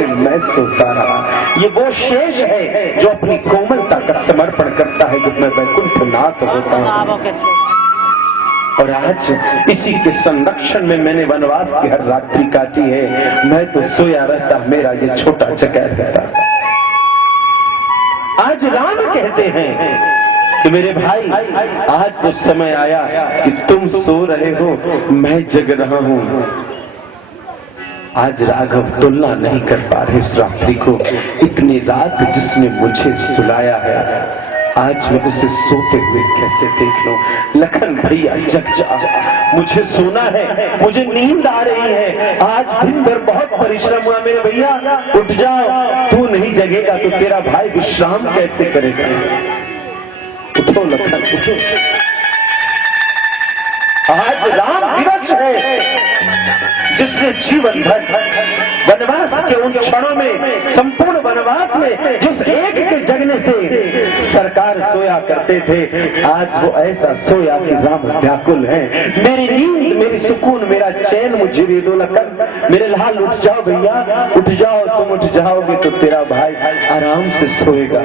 से मैं सोता रहा। ये वो शेष है जो अपनी कोमलता का समर्पण करता है जब मैं वैकुंठनाथ होता हूँ। और आज इसी के संरक्षण में मैंने वनवास की हर रात्रि काटी है। मैं तो सोया रहता, मेरा ये छोटा जगह रहता। आज राम कहते हैं कि मेरे भाई आज वो समय आया कि तुम सो रहे हो, मैं जग रहा हूं। आज राघव तुलना नहीं कर पा रहे उस रात्रि को। इतनी रात जिसने मुझे सुलाया है, आज मैं उसे सोते हुए कैसे देख लूं। लखन भैया जग जा, मुझे सोना है, मुझे नींद आ रही है। आज दिन भर बहुत परिश्रम हुआ मेरे भैया, उठ जाओ। तू नहीं जगेगा तो तेरा भाई विश्राम कैसे करेगा। उठो लखन उठो, आज राम दिवस है जिसने जीवन भर वनवास के उन क्षणों में, संपूर्ण वनवास में जिस एक के जगने से सरकार सोया करते थे, आज वो ऐसा सोया कि राम व्याकुल है। मेरी नींद, मेरी सुकून, मेरा चैन मुझे दे दो लखन। मेरे लाल उठ जाओ भैया, उठ जाओ। तुम उठ जाओगे तो तेरा भाई आराम से सोएगा।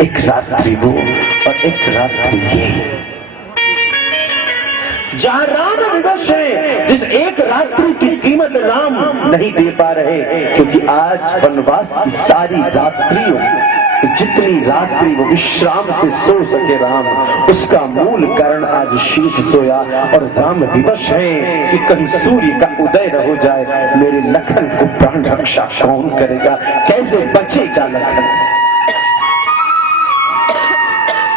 एक रात्रि वो और एक रात्रि ये, जहां राम विवश है, जिस एक रात्रि की कीमत राम नहीं दे पा रहे, क्योंकि आज वनवास की सारी रात्रियों, जितनी रात्रि वो विश्राम से सो सके राम, उसका मूल कारण आज शीश सोया। और राम विवश है कि कहीं सूर्य का उदय न हो जाए। मेरे लखन को प्राण रक्षा कौन करेगा, कैसे बचेगा लखन,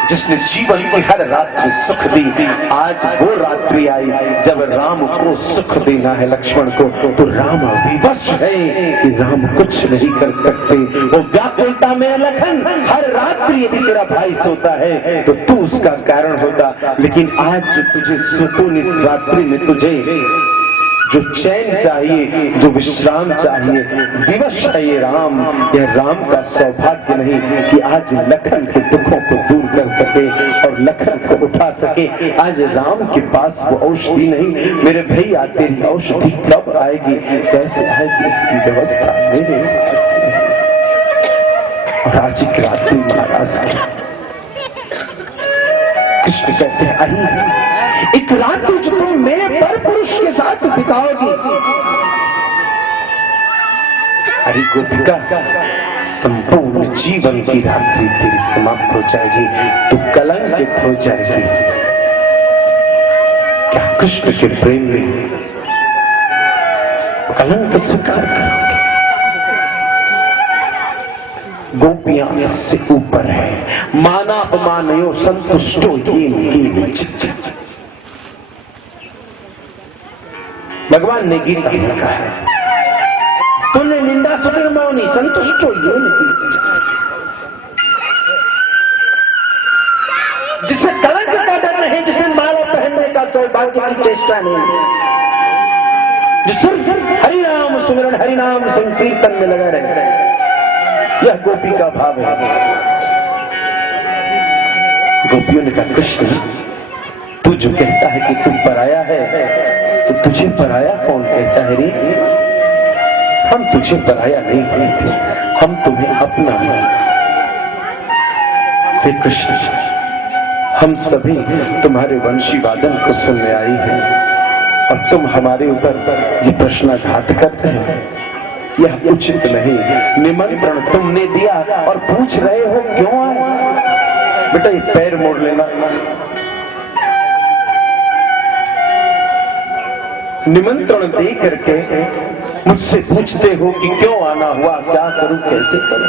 जिसने जीवन की हर रात्रि सुख दी। आज वो रात्रि आई जब राम को सुख देना है लक्ष्मण को, तो राम विवश है कि राम कुछ नहीं कर सकते। वो व्याकुलता में लखन, हर रात्रि यदि तेरा भाई सोता है तो तू उसका कारण होता। लेकिन आज जो तुझे सुकून इस रात्रि में, तुझे जो चैन चाहिए, जो विश्राम चाहिए, विवश है ये राम। यह राम का सौभाग्य नहीं कि आज लखन के दुखों को दूर कर सके और लखन को उठा सके। आज राम के पास वो औषधि नहीं। मेरे भैया तेरी औषधि कब आएगी, कैसे आएगी, इसकी व्यवस्था मेरे पास है। और आज एक रात्रि महाराज की कृष्ण कहते हैं, अरे एक रात्रि जो तुम मेरे पर पुरुष के साथ बिताओगी, अरे गोपिका संपूर्ण जीवन की रात्रि तेरी समाप्त हो जाएगी, तू कलंकित हो जाएगी। क्या कृष्ण के प्रेम में कलंक स्वीकार करोगे? गोपियां इससे ऊपर है। माना अपमानयो संतुष्टो ये चित्त। भगवान ने गीता में कहा है, तुमने निंदा सुकर मौनी संतुष्ट हो ये नहीं। जिसे कलंक का डर नहीं, जिसे माला पहनने का सौभाग्य की चेष्टा नहीं, जो सिर्फ हरिनाम सुमिरन, हरिनाम संकीर्तन में लगा रहे, यह गोपी का भाव है। गोपियों ने कहा, कृष्ण तू जो कहता है कि तू पराया है, तो तुझे पराया कौन कहता है रे? हम तुझे पराया नहीं कहते, हम तुम्हें अपना हे कृष्ण, हम सभी तुम्हारे वंशी वादन को सुनने आई हैं और तुम हमारे ऊपर ये प्रश्नाघात करते हैं, यह उचित नहीं। निमंत्रण तुमने दिया और पूछ रहे हो क्यों आए? बेटा ये पैर मोड़ लेना। निमंत्रण दे करके मुझसे पूछते हो कि क्यों आना हुआ, क्या करूं, कैसे करूं?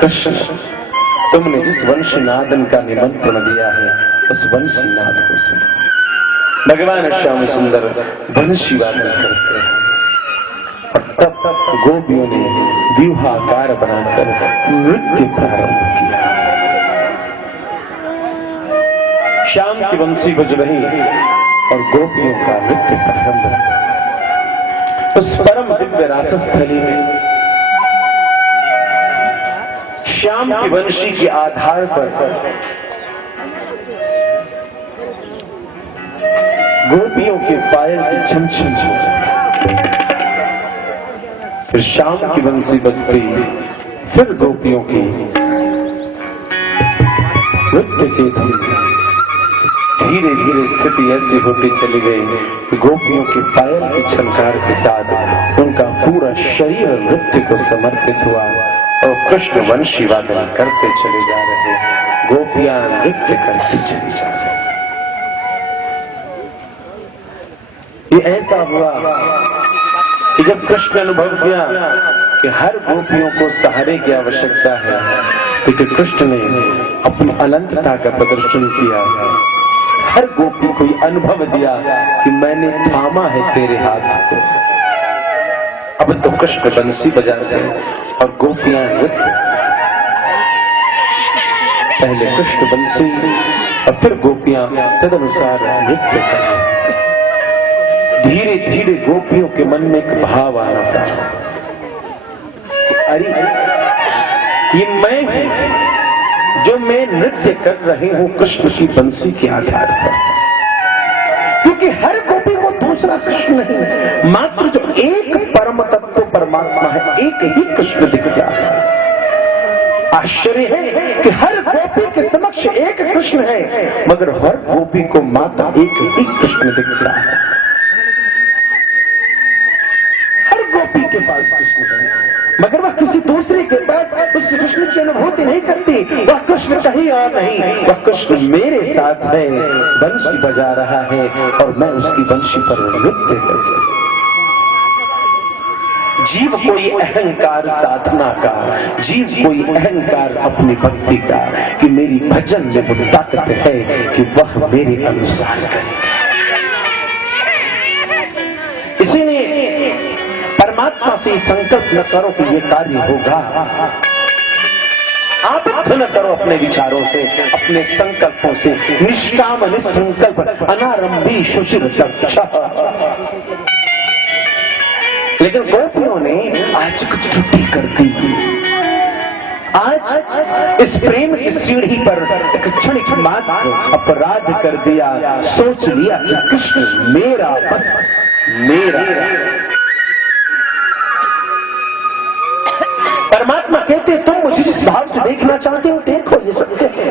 कृष्ण तुमने जिस वंशनादन का निमंत्रण दिया है उस वंशीनाद को सुनो। भगवान श्याम सुंदर वंशी वादन करते हैं और तब गोपियों ने व्यूहाकार बनाकर नृत्य प्रारंभ किया। श्याम की वंशी बज रही और गोपियों का नृत्य प्रारंभ। उस परम दिव्य रासस्थली में श्याम की वंशी के आधार पर गोपियों के पायल की छम छम छम फिर शाम की बंसी बजती, फिर गोपियों की नृत्य की थी। धीरे धीरे स्थिति ऐसी होती चली गई कि गोपियों की पायल की छनकार के साथ उनका पूरा शरीर नृत्य को समर्पित हुआ और कृष्ण वंशी वादन करते चले जा रहे, गोपियां नृत्य करती चली जा रही। ये ऐसा हुआ कि जब कृष्ण अनुभव किया कि हर गोपियों को सहारे की आवश्यकता है, क्योंकि कृष्ण ने अपनी अनंतता का प्रदर्शन किया, हर गोपी को अनुभव दिया कि मैंने थामा है तेरे हाथ को। अब तो कृष्ण बंसी बजाते और गोपियां नृत्य, पहले कृष्ण बंसी और फिर गोपियां तदनुसार नृत्य करें। धीरे धीरे गोपियों के मन में एक भाव आ रहा था कि अरे ये मैं हूं जो मैं नृत्य कर रही हूं कृष्ण की बंसी के आधार पर, क्योंकि हर गोपी को दूसरा कृष्ण नहीं, मात्र जो एक परम तत्व परमात्मा है, एक ही कृष्ण दिखता है। आश्चर्य है कि हर गोपी के समक्ष एक कृष्ण है, मगर हर गोपी को मात्र एक ही कृष्ण दिखता है। के पास कृष्ण है, मगर वह किसी दूसरे के पास उस कृष्ण की अनुभूति नहीं करती। वह कृष्ण कहीं और नहीं, वह कृष्ण मेरे साथ है, बंशी बजा रहा है और मैं उसकी बंशी पर नृत्य कर रही हूं। जीव कोई अहंकार साधना का, जीव कोई अहंकार अपनी भक्ति का, कि मेरी भजन में वो ताकत है कि वह मेरे अनुसार करे। इसीलिए परमात्मा से संकल्प न करो कि ये कार्य होगा, आबद्ध न करो अपने विचारों से, अपने संकल्पों से। निष्काम निसंकल्प अनारंभी सुचिर दक्ष। लेकिन गोपियों ने आज कुछ त्रुटि कर दी। आज इस प्रेम की सीढ़ी पर एक क्षणिक मात्र अपराध कर दिया, सोच लिया कि कृष्ण मेरा, बस मेरा। परमात्मा कहते तुम मुझे जिस भाव से देखना चाहते हो देखो, ये सत्य है।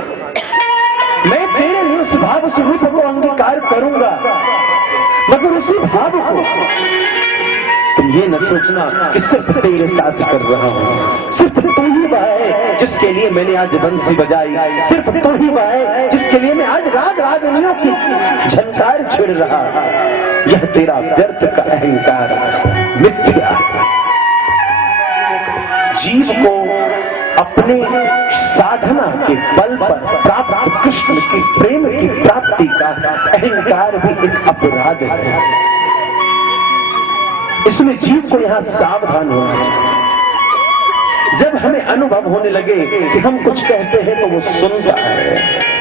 मैं तेरे लिए उस भाव स्वरूप को अंगीकार करूंगा, मगर उसी भाव को तुम ये न सोचना कि सिर्फ तेरे साथ कर रहा हूं। सिर्फ तू ही वह है जिसके लिए मैंने आज बंसी बजाई, सिर्फ तू ही वह है जिसके लिए मैं आज राग रागनियों की झनकार छेड़ रहा। यह तेरा व्यर्थ का अहंकार मिथ्या। जीव को अपने साधना के बल पर प्राप्त कृष्ण की प्रेम की प्राप्ति का अहंकार भी एक अपराध है। इसमें जीव को यहां सावधान होना चाहिए। जब हमें अनुभव होने लगे कि हम कुछ कहते हैं तो वो सुनता है,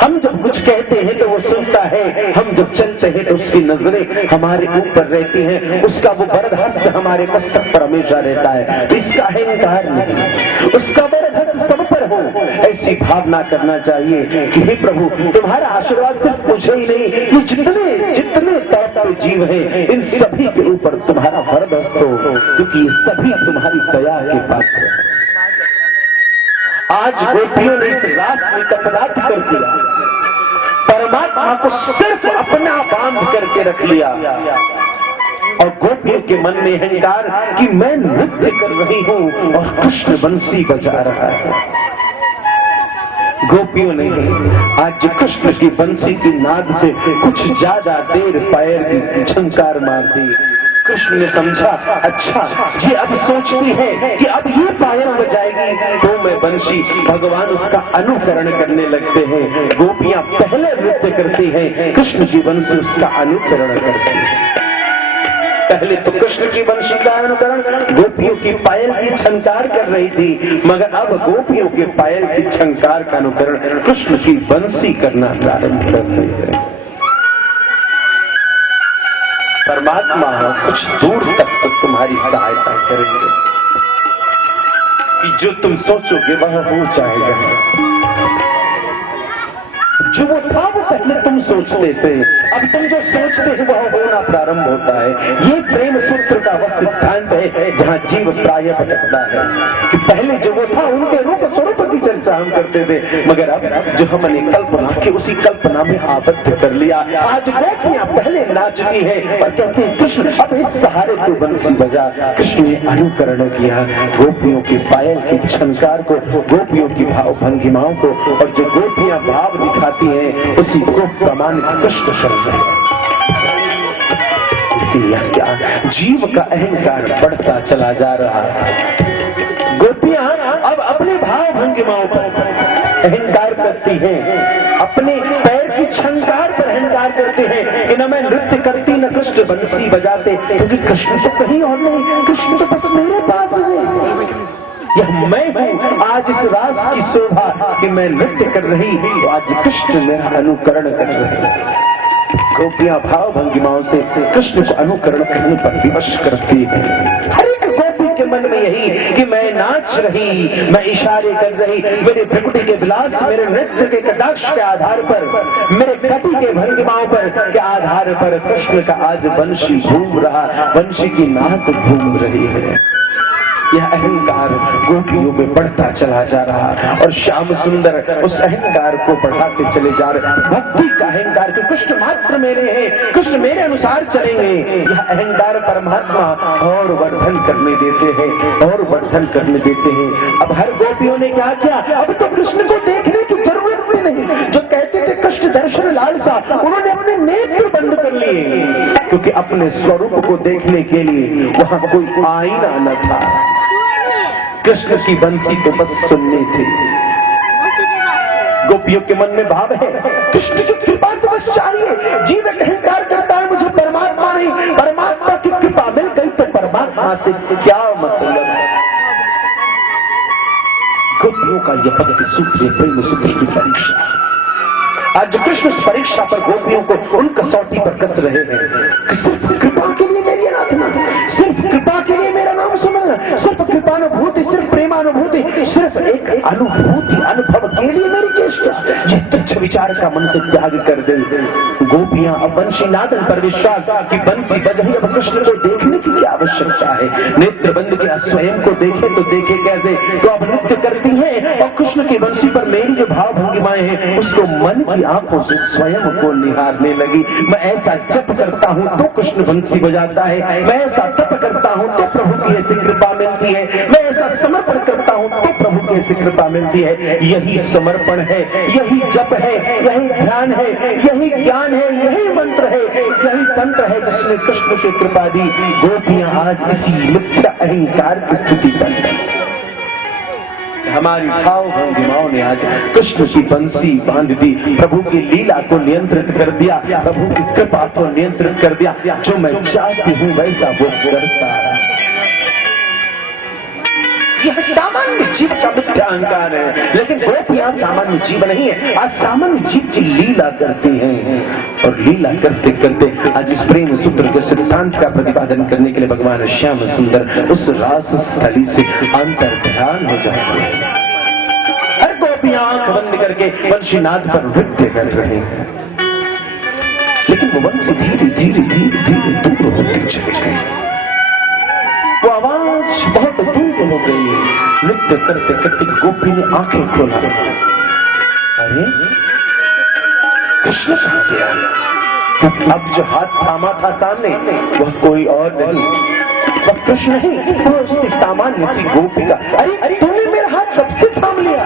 हम जब कुछ कहते हैं तो वो सुनता है, हम जब चलते हैं तो उसकी नजरें हमारे ऊपर रहती हैं, उसका वो वरद हस्त हमारे मस्तक पर हमेशा रहता है। इसका अहंकार नहीं, उसका वरद हस्त सब पर हो, ऐसी भावना करना चाहिए कि हे प्रभु तुम्हारा आशीर्वाद सिर्फ मुझे ही नहीं, ये जितने जितने तड़पते जीव हैं इन सभी के ऊपर तुम्हारा वरद हस्त हो, क्योंकि ये सभी तुम्हारी दया के पात्र हैं। आज गोपियों ने इस रास में अपराध कर दिया, परमात्मा को सिर्फ अपना बांध करके रख लिया और गोपियों के मन में अहंकार कि मैं नृत्य कर रही हूं और कृष्ण बंसी बजा रहा है। गोपियों ने आज कृष्ण की बंसी की नाद से कुछ ज्यादा देर पैर की झंकार मार दी। कृष्ण ने समझा, अच्छा ये अब सोचती है कि अब ये पायल बजाएगी तो मैं बंशी। भगवान उसका अनुकरण करने लगते हैं। गोपियां पहले नृत्य करती हैं, कृष्ण की बंशी उसका अनुकरण करती है। पहले तो कृष्ण की बंशी का अनुकरण गोपियों की पायल की छंकार कर रही थी, मगर अब गोपियों के पायल की छंकार का अनुकरण कृष्ण की बंशी करना प्रारंभ कर रही है। परमात्मा कुछ दूर तक तो तुम्हारी सहायता करेंगे कि जो तुम सोचोगे वह हो जाएगा। जो वो था वो पहले तुम सोचते थे, अब तुम जो सोचते हो वह होना प्रारंभ होता है। ये प्रेम सूत्र का वह सिद्धांत है जहाँ जीव प्राय भटकता है कि पहले जो वो था उनके रूप स्वरूप की चर्चा हम करते थे, मगर अब जो हमने कल्पना की उसी कल्पना में आबद्ध कर लिया। आज गोपियां पहले नाचती है और कहते हैं कृष्ण अब इस सहारे तू बंसी बजा। कृष्ण ने अनुकरण किया गोपियों के पायल की झनकार को, गोपियों की भाव भंगिमाओं को, और जो गोपियां भाव दिखाती हैं उसी को प्रमाणित कृष्ण शब्द है। यह क्या जीव का अहंकार बढ़ता चला जा रहा है। गोपियां अब अपने भाव भंगिमाओं पर अहंकार करती हैं, अपने पैर की झनकार पर अहंकार करते हैं कि न मैं नृत्य करती न कृष्ण बंसी बजाते, क्योंकि कृष्ण तो कहीं और नहीं, कृष्ण तो बस मेरे पास है। यह मैं हूं आज इस रास की शोभा कि मैं नृत्य कर रही तो आज कृष्ण मेरा अनुकरण कर रहे। गोपियां भाव भंगिमाओं से कृष्ण को अनुकरण करने पर विवश करती है। हर एक गोपी के मन में यही कि मैं नाच रही, मैं इशारे कर रही, मेरे भ्रिकुटी के विलास, मेरे नृत्य के कटाक्ष के आधार पर, मेरे कटी के भंगिमाओं पर के आधार पर कृष्ण का आज वंशी घूम रहा, वंशी की नात घूम रही है। यह अहंकार गोपियों में बढ़ता चला जा रहा और श्याम सुंदर उस अहंकार को बढ़ाते चले जा रहे। भक्ति का अहंकार कि कृष्ण मात्र मेरे हैं, कृष्ण मेरे अनुसार चलेंगे, यह अहंकार परमात्मा और वर्धन करने देते हैं, और वर्धन करने देते हैं। अब हर गोपियों ने क्या किया, अब तो कृष्ण को देखने की जरूरत भी नहीं। जो कहते थे कृष्ण दर्शन लालसा, उन्होंने अपने नेत्र बंद कर लिए, क्योंकि अपने स्वरूप को देखने के लिए वहां कोई आईना न था। कृष्ण की बंसी तो बस सुननी थी। गोपियों के मन में भाव है कृष्ण की कृपा तो बस चाहिए। जीव अहंकार करता है मुझे परमात्मा नहीं, परमात्मा की कृपा मिल गई तो परमात्मा से क्या मतलब। गोपियों का यह भक्ति सूत्र, प्रेम सूत्र की परीक्षा। आज कृष्ण इस परीक्षा पर गोपियों को उन कसौटी पर कस रहे हैं। सिर्फ कृपा के लिए मेरी आराधना, सिर्फ कृपा के लिए मेरा नाम सुनना, सिर्फ कृपानुभूति, सिर्फ प्रेमानुभूति, सिर्फ एक अनुभूति अनुभव के लिए मेरी चेष्टा। ये तुच्छ विचार का मन से त्याग कर दे। गोपियां अब बंशी नादन पर विश्वास कि बंसी बज रही, अब कृष्ण को देखने की क्या आवश्यकता है। नेत्र बंद किया, स्वयं को देखे तो देखे कैसे, तो अब नृत्य करती हैं और कृष्ण की बंसी पर मेरी जो भाव भंगिमाएं हैं उसको मन की आंखों से स्वयं को निहारने लगी। मैं ऐसा जप करता हूं तो कृष्ण बंसी बजाता है, मैं ऐसा तप करता हूं तो प्रभु की ऐसी कृपा मिलती है, मैं ऐसा समर्पण करता हूं तो प्रभु की ऐसी कृपा मिलती है। यही समर्पण है, यही जप है, यही ध्यान है, यही ज्ञान है, यही मंत्र है, यही तंत्र है जिसने कृष्ण की कृपा दी। गोपियां आज इसी मिथ्या अहंकार की स्थिति पर, हमारी भाव भंगिमाओं ने आज कृष्ण की बंसी बांध दी, प्रभु की लीला को नियंत्रित कर दिया, प्रभु की कृपा को नियंत्रित कर दिया। जो मैं चाहती हूं वैसा वो करता है। यह सामान्य जीव का मिथ्या अहंकार है, लेकिन गोपियां सामान्य जीव नहीं है। आज सामान्य जीव की लीला करती हैं और लीला करते करते आज इस प्रेम सूत्र के सिद्धांत का प्रतिपादन करने के लिए भगवान श्याम सुंदर उस रास स्थली से अंतर ध्यान हो जाते हैं। हर गोपियां आंख बंद करके वंशीनाद पर नृत्य कर रहे हैं, लेकिन वो वंशी धीरे धीरे धीरे धीरे दूर होती चली गई। वो आवाज बहुत दूर हो गई। नृत्य करते करते गोपी ने आंखें खोला, अरे कृष्ण कहां गया? क्योंकि अब जो हाथ थामा था सामने वह कोई और नहीं, वह कृष्ण नहीं, वह उसकी सामान्य सी गोपी का। अरे तूने मेरा हाथ कब से थाम लिया?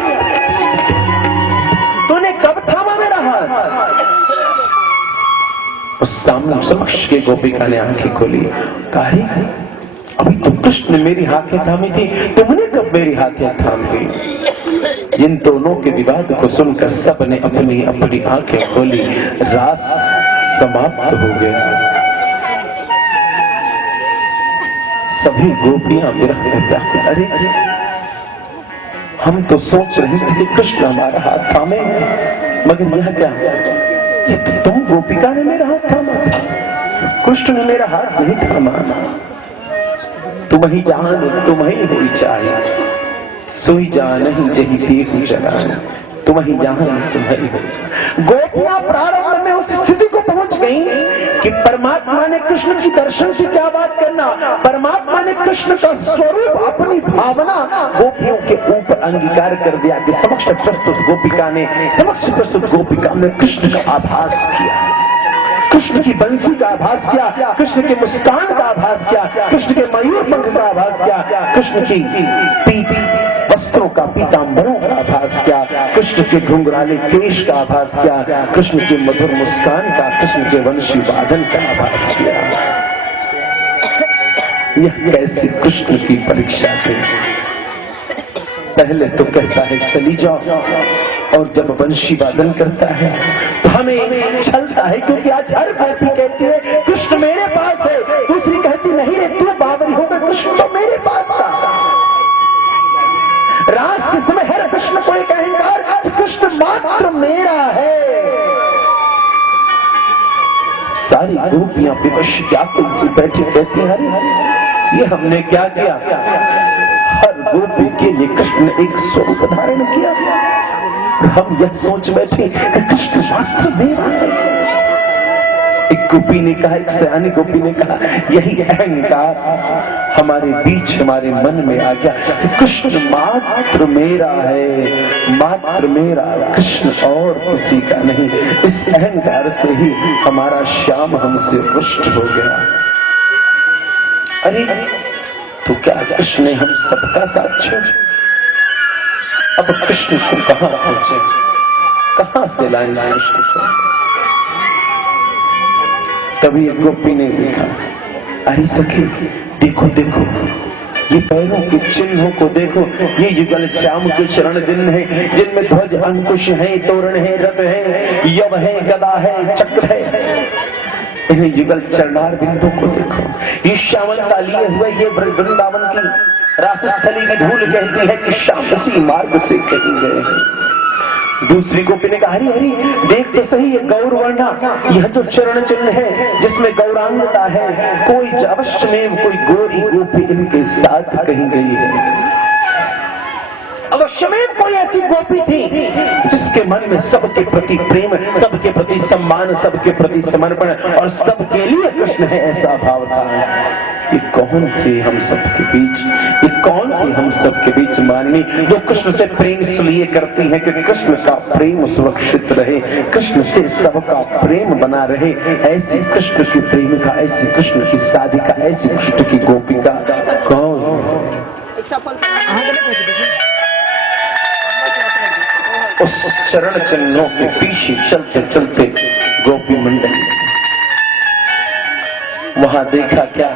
तूने कब थामा मेरा हाथ? उस सामने समक्ष के गोपिका ने आंखें खोली, कहा अभी तो कृष्ण ने मेरी हाथें थामी थी, तुमने कब मेरी हाथें थाम ली? इन दोनों के विवाद को सुनकर सबने अपनी अपनी आंखें खोली। रास समाप्त हो गया। सभी गोपियां विरह में जाती, अरे हम तो सोच रहे थे कि कृष्ण हमारा हाथ थामे, मगर यह क्या, ये तो तुम गोपिका ने मेरा हाथ थामा, कृष्ण ने मेरा हाथ नहीं थामा। तुम ही जान तुम ही होई चाहे, सोई जान ही जही देख चला। तुम ही जहां तुम ही हो। गोपियां प्रारंभ में उस स्थिति को पहुंच गई कि परमात्मा ने कृष्ण की दर्शन की क्या बात करना, परमात्मा ने कृष्ण का स्वरूप अपनी भावना गोपियों के ऊपर अंगीकार कर दिया कि समक्ष प्रस्तुत गोपिका ने कृष्ण का आभास किया, कृष्ण की बंसी का आभास किया, कृष्ण के मुस्कान का आभास किया, कृष्ण के मयूर पंख का आभास किया, कृष्ण की पीठ वस्त्रों का पीतांबरों का आभास किया, कृष्ण के घुंघराले केश का आभास किया, कृष्ण के मधुर मुस्कान का, कृष्ण के वंशी वादन का आभास किया। यह कैसी कृष्ण की परीक्षा थी। पहले तो कहता है चली जाओ, और जब वंशी वादन करता है तो हमें छलता है, क्योंकि आज हर गोपी कहती है कृष्ण मेरे पास है, दूसरी कहती नहीं रे तू बावरी होगा, कृष्ण तो मेरे पास था। रास के समय हर कृष्ण को एक अहंकार कि कृष्ण मात्र मेरा है। सारी गोपियां विवश व्याकुल से बैठी कहती हैं अरे ये हमने क्या किया। हर गोपी के लिए कृष्ण ने एक स्वरूप धारण किया, हम यह सोच बैठे कि कृष्ण मात्र मेरा है। एक गोपी ने कहा, एक सयानी गोपी ने कहा, यही अहंकार हमारे बीच हमारे मन में आ गया कि कृष्ण मात्र मेरा है, मात्र मेरा, कृष्ण और किसी का नहीं। इस अहंकार से ही हमारा श्याम हमसे रुष्ट हो गया। अरे तो क्या कृष्ण ने हम सबका साथ छोड़, अब कृष्ण को कहां पहुंचे, कहां से लाएं कृष्ण को। तभी एक गोपी ने देखा, अरे सखी देखो देखो ये पैरों के चिन्हों को देखो, ये युगल श्याम के चरण चिन्ह है जिनमें ध्वज अंकुश है, तोरण है, रथ है, यव है, गदा है, चक्र है। इन्हें युगल चरणार बिंदु को देखो, ये श्यामलता लिए हुए ये वृंदावन की रासस्थली की धूल कहती है कि श्याम इसी मार्ग से कहीं गए हैं। दूसरी गोपी ने कहा, हरी हरी देख तो सही ये गौरवर्णा, यह जो चरण चिन्ह है जिसमें गौरांगता है, कोई अवश्य में कोई गोरी गोपी इनके साथ कहीं गई है। अवश्य में कोई ऐसी गोपी थी जिसके मन में सबके प्रति प्रेम, सबके प्रति सम्मान, सबके प्रति समर्पण और सबके लिए कृष्ण है ऐसा भाव था। ये कौन थे हम सबके बीच, ये कौन थी हम सबके बीच माननी जो कृष्ण से प्रेम इसलिए करती है कि कृष्ण का प्रेम सुरक्षित रहे, कृष्ण से सबका प्रेम बना रहे। ऐसी कृष्ण की प्रेमिका, ऐसी कृष्ण की साधिका, ऐसी कृष्ण की गोपिका कौन? उस चरण चिन्हों के पीछे चलते चलते गोपी मंडली वहां देखा क्या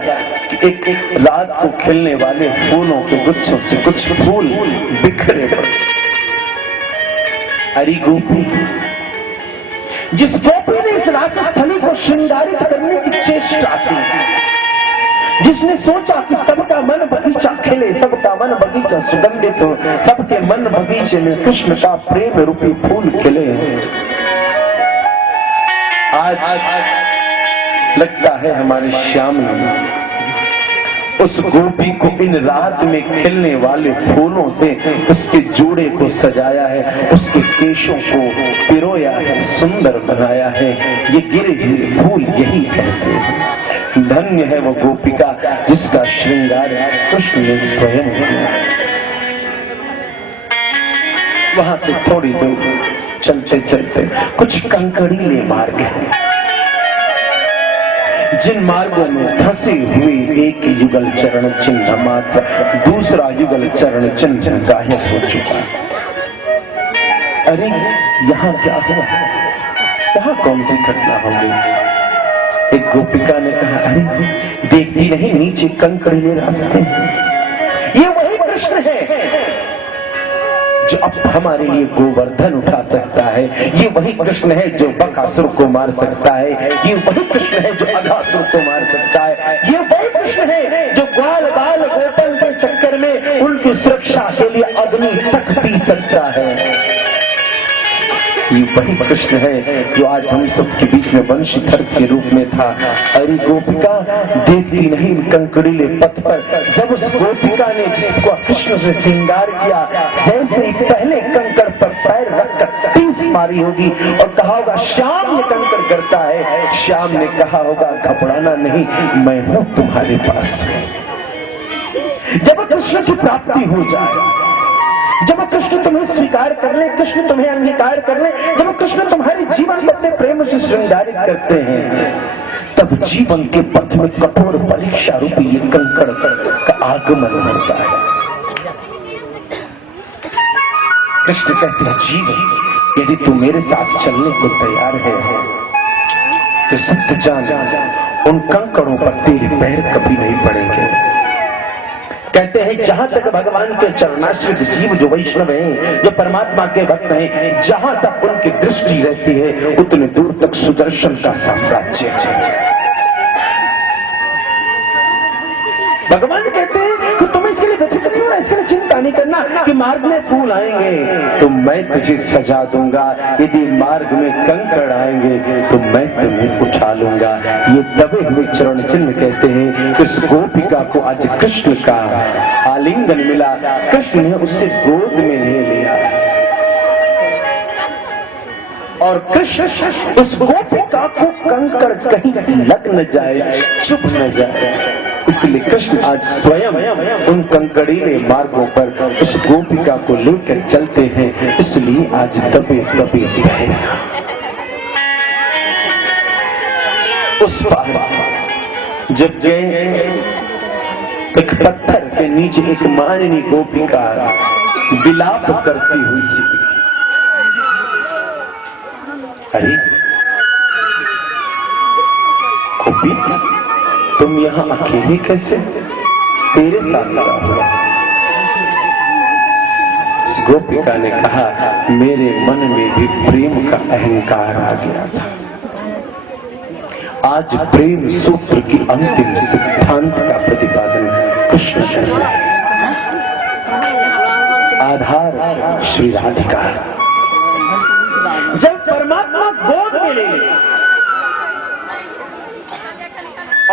कि एक रात को खिलने वाले फूलों के गुच्छों से कुछ फूल बिखरे पड़े। अरे गोपी, जिस गोपी ने इस रासस्थली को श्रृंगारित करने की चेष्टा की, जिसने सोचा कि सबका मन बगीचा खिले, सबका मन बगीचा सुगंधित हो, सबके मन बगीचे में कृष्ण का प्रेम रूपी फूल खिले, आज लगता है हमारे श्याम ने उस गोपी को इन रात में खिलने वाले फूलों से उसके जोड़े को सजाया है, उसके केशों को पिरोया है, सुंदर बनाया है। ये गिरे हुए फूल यही कहते हैं। धन्य है वो गोपिका जिसका श्रृंगार कृष्ण ने स्वयं किया। वहां से थोड़ी दूर चलते चलते कुछ कंकड़ीले मार्ग हैं, जिन मार्गों में धंसी हुई एक युगल चरण चिन्ह मात्र, दूसरा युगल चरण चिन्ह गायब हो चुका। अरे यहाँ क्या हुआ, यहाँ कौन सी घटना हो गई? एक गोपिका ने कहा, अरे देखती नहीं नीचे कंकड़ीले रास्ते, ये वही कृष्ण है जो अब हमारे लिए गोवर्धन उठा सकता है, ये वही कृष्ण है जो बकासुर को मार सकता है, ये वही कृष्ण है जो अघासुर को मार सकता है, ये वही कृष्ण है जो ग्वाल बाल गोपन के चक्कर में उनकी सुरक्षा के लिए अग्नि तक पी सकता है। ये वही कृष्ण है जो आज हम सबके बीच में वंशीधर के रूप में था। अरे गोपिका, देखती नहीं कंकड़ीले पथ पर जब उस गोपिका ने जिसको कृष्ण से श्रृंगार किया, जैसे ही पहले कंकड़ पर पैर रखकर मारी होगी और कहा होगा श्याम ये कंकड़ करता है, श्याम ने कहा होगा घबराना नहीं, मैं हूं तुम्हारे पास। जब कृष्ण की प्राप्ति हो जाए, जब कृष्ण तुम्हें स्वीकार कर ले, कृष्ण तुम्हें अंगीकार कर ले, जब कृष्ण तुम्हारे जीवन को अपने प्रेम से श्रृंगारित करते हैं, तब जीवन के पथ में कठोर परीक्षा रूपी ये कंकड़ का आगमन होता है। कृष्ण कहते हैं जीवन यदि तू मेरे साथ चलने को तैयार है तो सत्य जान, उन कंकड़ों पर तेरे पैर कभी नहीं पड़ेंगे। कहते हैं जहां तक भगवान के चरणाश्रित जीव जो वैष्णव हैं, जो परमात्मा के भक्त हैं, जहां तक उनकी दृष्टि रहती है उतने दूर तक सुदर्शन का साम्राज्य है। भगवान कहते हैं कि तुम इसके लिए व्यथित नहीं होना, इसके लिए चिंता नहीं करना कि मार्ग में फूल आएंगे तो मैं तुझे सजा दूंगा, यदि मार्ग में कंकड़ आएंगे तो मैं तुम्हें उठा लूंगा। ये दबे हुए चरण चिन्ह कहते हैं कि उस गोपिका को आज कृष्ण का आलिंगन मिला, कृष्ण ने उसे गोद में ले लिया और कृष्ण उस गोपिका को कंकड़ कहीं लग न जाए, चुप न जाए, इसलिए कृष्ण आज स्वयं उन कंकड़ीले मार्गों पर उस गोपिका को लेकर चलते हैं। इसलिए आज दबे दबे बहन उस पार जब गए, एक पत्थर के नीचे एक मानिनी गोपिका विलाप करती हुई सी, अरे गोपी तुम यहाँ अकेले कैसे, तेरे साथ हुआ? उस गोपिका ने कहा मेरे मन में भी प्रेम का अहंकार आ गया था, आज प्रेम सूत्र की अंतिम सिद्धांत का प्रतिपादन कृष्ण कर रहे हैं। आधार श्री राधिका। जब परमात्मा गोद में ले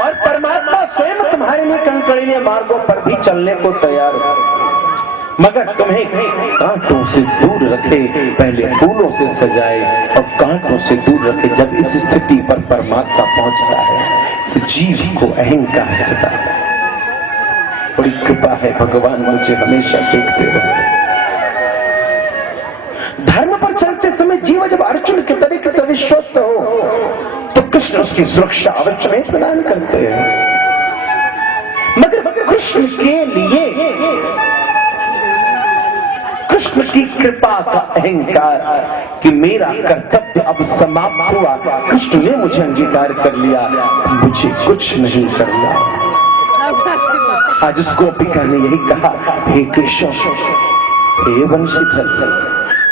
और परमात्मा स्वयं तुम्हारे लिए कंकड़ीले मार्गों पर भी चलने को तैयार हो, मगर तुम्हें कांटों से दूर रखे, पहले फूलों से सजाए और कांटों से दूर रखे। जब इस स्थिति पर परमात्मा पहुंचता है तो जीव को अहंकार सता है। बड़ी कृपा है, भगवान मुझे हमेशा देखते रहो। धर्म पर चलते समय जीव जब अर्जुन के तरीके से विश्वस्त हो तो कृष्ण उसकी सुरक्षा अवश्य में प्रदान करते हैं, मगर कृष्ण के लिए कृष्ण की कृपा का अहंकार कि मेरा कर्तव्य अब समाप्त हुआ, कृष्ण ने मुझे अंगीकार कर लिया, मुझे कुछ नहीं करना। आज उस गोपिका ने यही कहा, हे केशव, हे वंशीधर,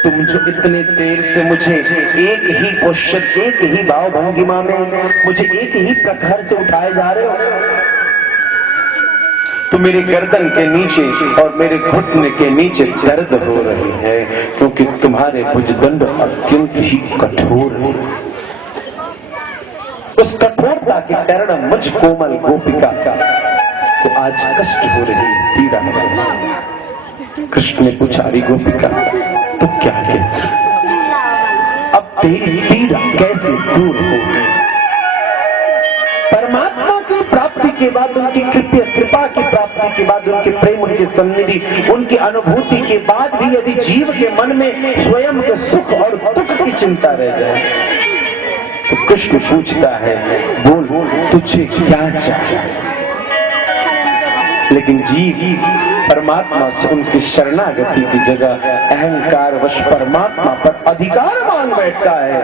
तुम जो इतने देर से मुझे एक ही पोस्चर, एक ही भाव भंगिमा में मुझे एक ही प्रकार से उठाए जा रहे हो, तो मेरे गर्दन के नीचे और मेरे घुटने के नीचे दर्द हो रही है, क्योंकि तुम्हारे भुजदंड अत्यंत ही कठोर है। उस कठोरता के कारण मुझ कोमल गोपिका को आज कष्ट हो रही, पीड़ा हो रही। कृष्ण ने पूछा, अरे गोपिका तो क्या कहती, अब तेरी पीड़ा कैसे दूर होगी? परमात्मा की प्राप्ति के बाद, उनकी कृपा की प्राप्ति के बाद, उनके प्रेम, उनकी सन्निधि, उनकी अनुभूति के बाद भी यदि जीव के मन में स्वयं के सुख और दुख की चिंता रह जाए तो कृष्ण पूछता है, बोल तुझे क्या चाहिए? लेकिन जीव परमात्मा से उनकी शरणागति की जगह अहंकार वश परमात्मा पर अधिकार मांग बैठता है।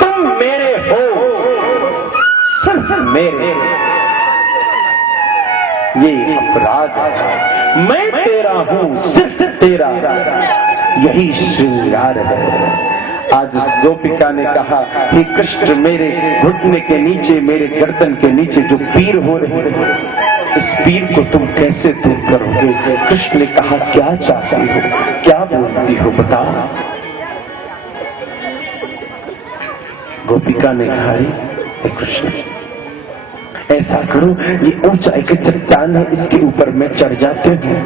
तुम मेरे हो, सिर्फ मेरे, ये अपराध है। मैं तेरा हूं, सिर्फ तेरा, यही श्रृंगार है। आज इस गोपिका ने कहा, हे कृष्ण, मेरे घुटने के नीचे, मेरे गर्दन के नीचे जो पीर हो रही है, इस पीर को तुम कैसे दूर करोगे? कृष्ण ने कहा, क्या चाहती हो, क्या बोलती हो, बताओ। गोपिका ने कहा, हे कृष्ण, ऐसा करो, ये ऊंचा एक चट्टान है, इसके ऊपर मैं चढ़ जाते हूँ।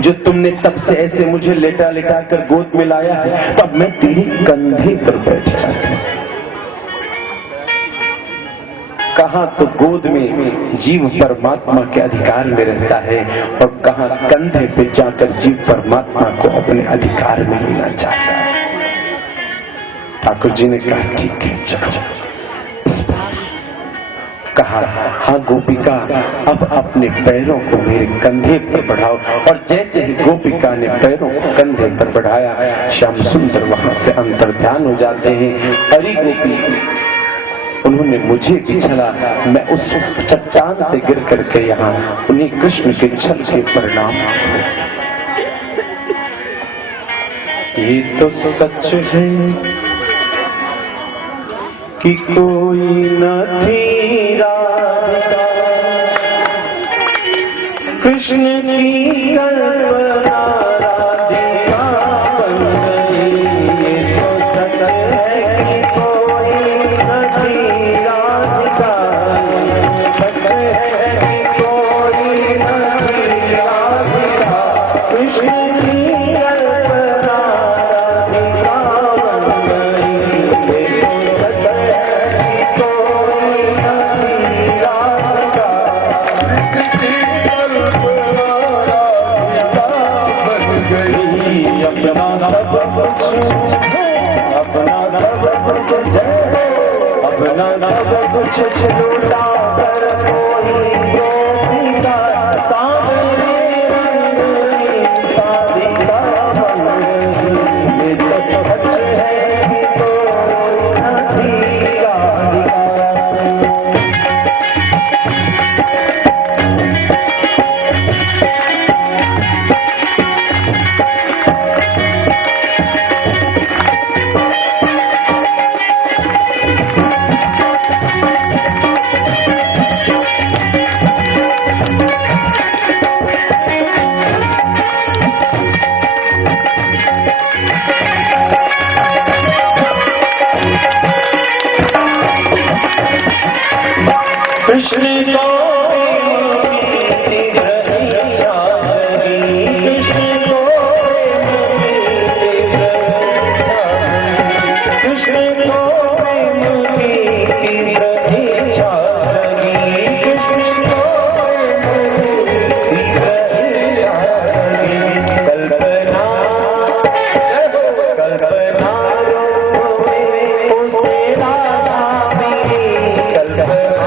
जो तुमने तब से ऐसे मुझे लेटा लेटा कर गोद में लाया है, तब मैं तेरे कंधे पर बैठ जाती हूँ। कहां तो गोद में जीव परमात्मा के अधिकार में रहता है और कहां कंधे पे जाकर जीव परमात्मा को अपने अधिकार में लेना चाहता है। ठाकुर जी ने कहा ठीक है, चलो। कहा, हाँ गोपिका, अब अपने पैरों को मेरे कंधे पर बढ़ाओ। और जैसे ही गोपिका ने पैरों को कंधे पर बढ़ाया, श्याम सुंदर वहां से अंतर्ध्यान हो जाते हैं। अरे गोपी, उन्होंने मुझे भी छला, मैं उस चट्टान से गिर करके यहाँ उन्हें कृष्ण के छल के परिणाम। ये तो सच है कि कोई न थी राधिका कृष्ण की कल्पना राधिका बन गई। ये तो सच है कि कोई न थी राधिका, सच है कि कोई न थी राधिका कृष्ण की कल्पना राधिका बन गई। अपना सब कुछ लूटा कर कोई गोपिका सामने साधिका बन गई। ये तो सच है कि कोई न थी राधिका। कृष्ण को इच्छा लगी, कृष्ण को कृष्ण को इच्छा लगी, कृष्ण को इच्छा लगी। कल्पना कल्पना उसे राधा मिली, कल्पना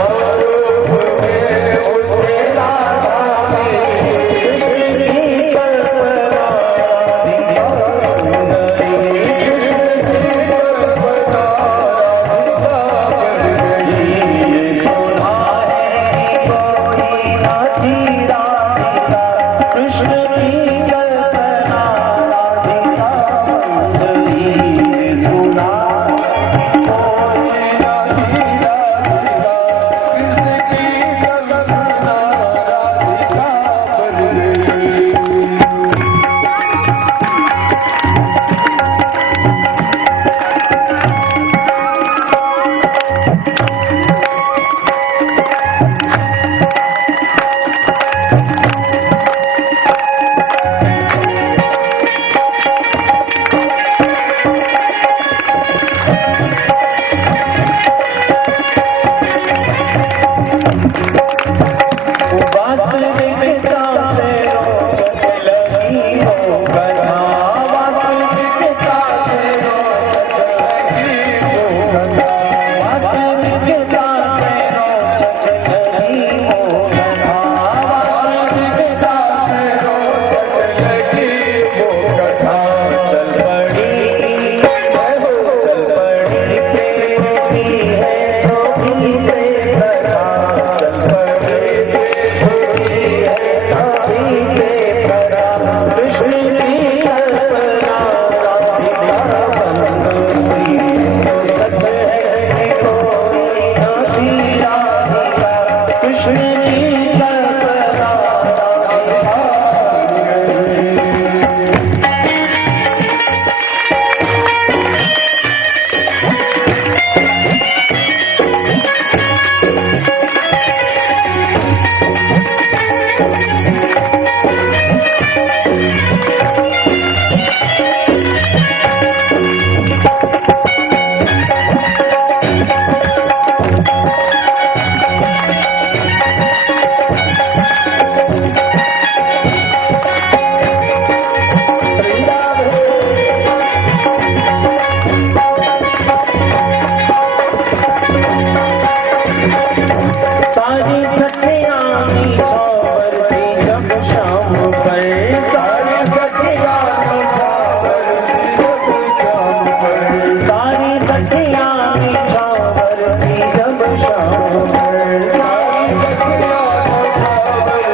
सारी सखियां की छावर थी जब शाम पर, सारी सखियां की छावर थी जब शाम पर, सारी सखियां की छावर थी जब शाम पर, सारी सखियां की छावर थी जब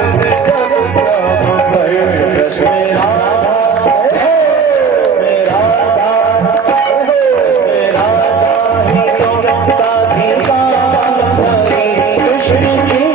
शाम पर। कृष्ण राधा मेरा राधा ही तो साथी का कृष्ण की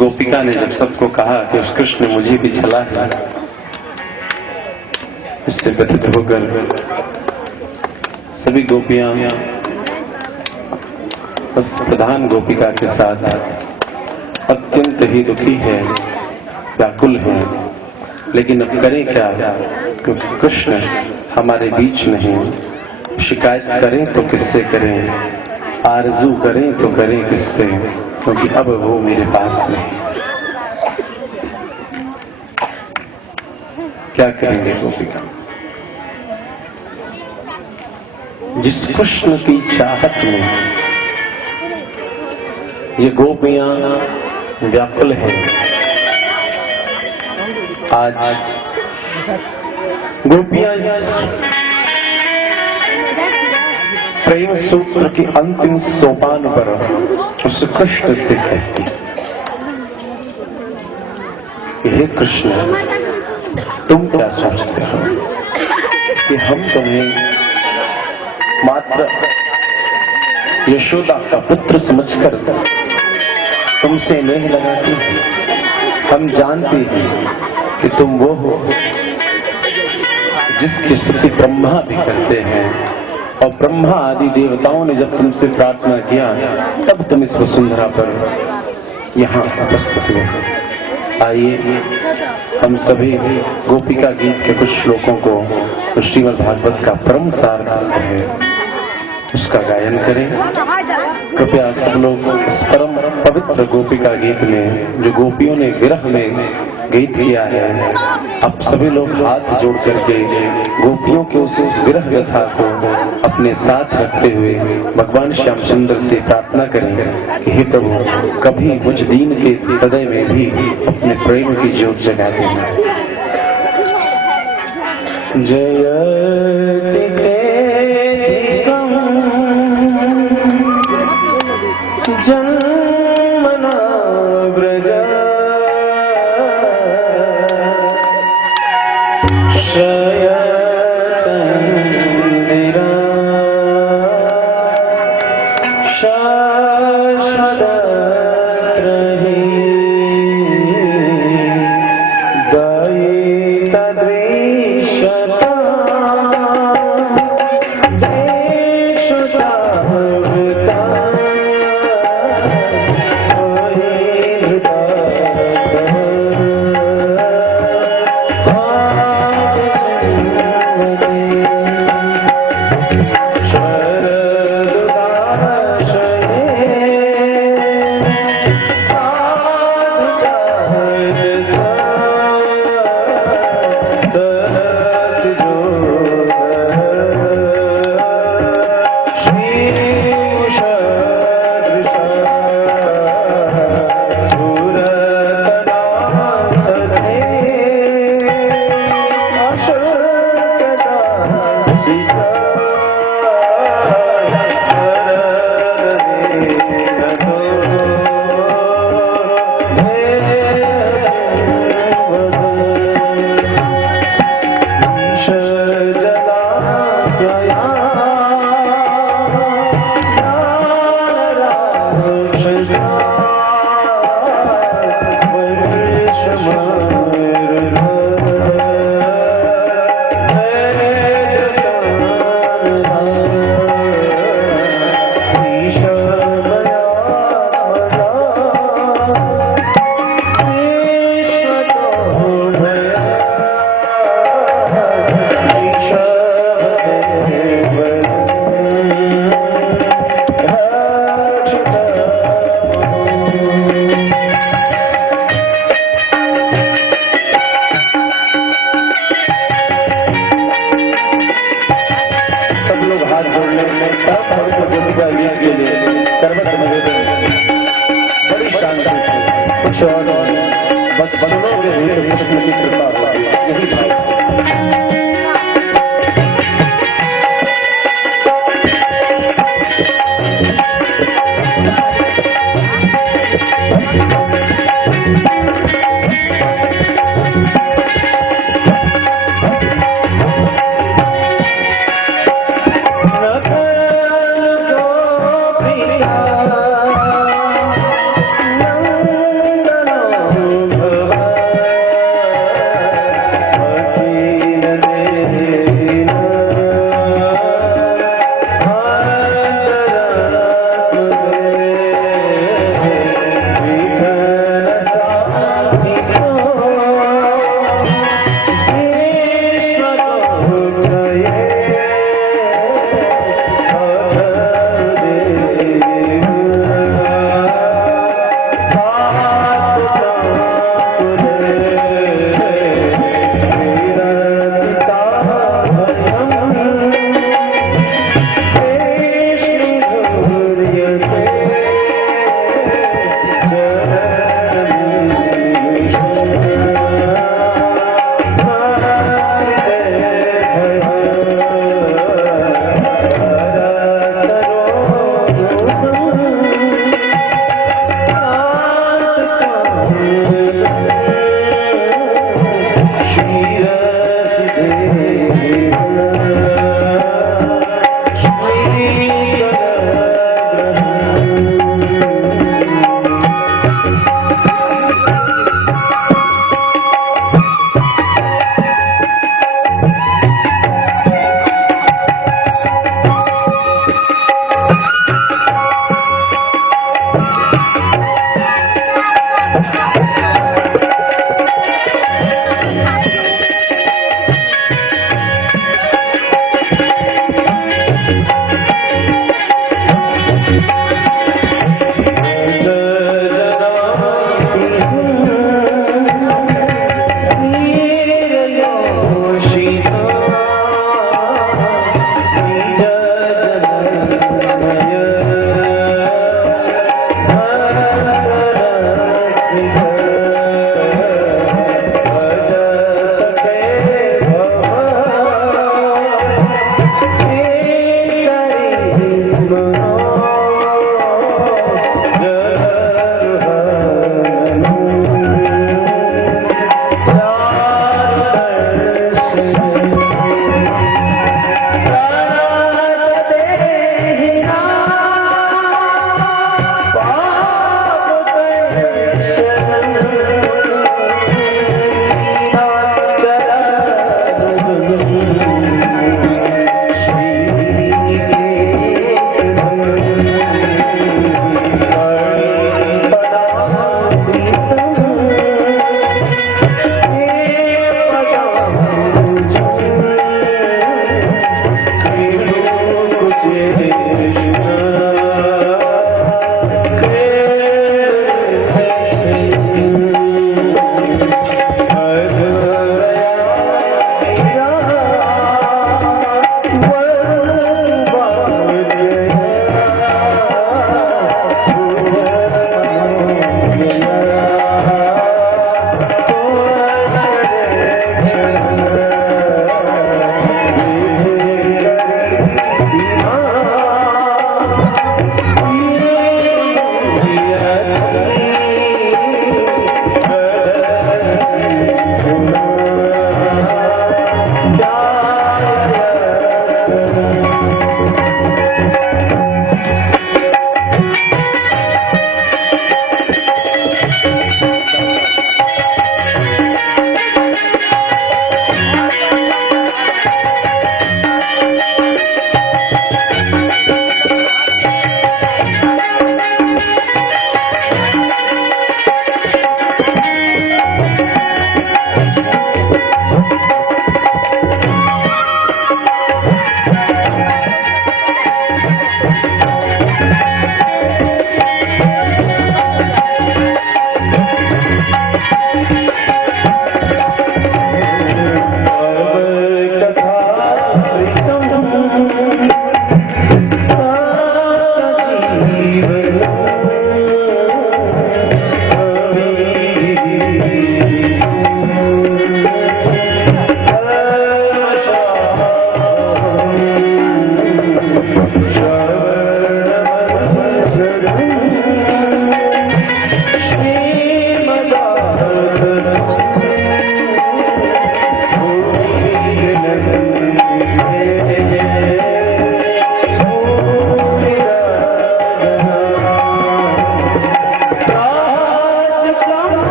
गोपिका ने जब सबको कहा कि उस कृष्ण ने मुझे भी छला है, इससे व्यथित होकर सभी गोपियां उस प्रधान गोपिका के साथ अत्यंत ही दुखी है, व्याकुल है। लेकिन अब करें क्या, क्योंकि कृष्ण हमारे बीच नहीं। शिकायत करें तो किससे करें, आरज़ू करें तो करें किससे, क्योंकि अब वो मेरे पास नहीं। क्या करेंगे गोपिका? जिस कृष्ण की चाहत में ये गोपियां व्याकुल हैं, आज गोपियां इस प्रेम सूत्र की अंतिम सोपान पर उस कृष्ण से कहती, हे कृष्ण, तुम क्या सोचते हो कि हम तुम्हें मात्र यशोदा का पुत्र समझकर तुमसे नेह लगाती है। हम जानते हैं कि तुम वो हो जिसकी स्तुति ब्रह्मा भी करते हैं, और ब्रह्मा आदि देवताओं ने जब तुमसे प्रार्थना किया तब तुम इस वसुंधरा पर यहाँ उपस्थित हुए। आइए हम सभी गोपिका गीत के कुछ श्लोकों को श्रीमद् भागवत का परम सार है उसका गायन करें। कृपया सब लोग इस परम पवित्र गोपिका गीत में जो गोपियों ने विरह में गीत किया है, आप सभी लोग हाथ जोड़ करके गोपियों के उस विरह व्यथा को अपने साथ रखते हुए भगवान श्याम सुंदर से प्रार्थना करें कि हे प्रभु कभी मुझ दीन के हृदय में भी अपने प्रेम की ज्योत जगा देना। जयति जन्मना व्रज शयतन्दिरा शाश्वतत्रहि दयितदृश्यता बस सुनोगे तो कृष्ण की कृपा होगी, यही भाव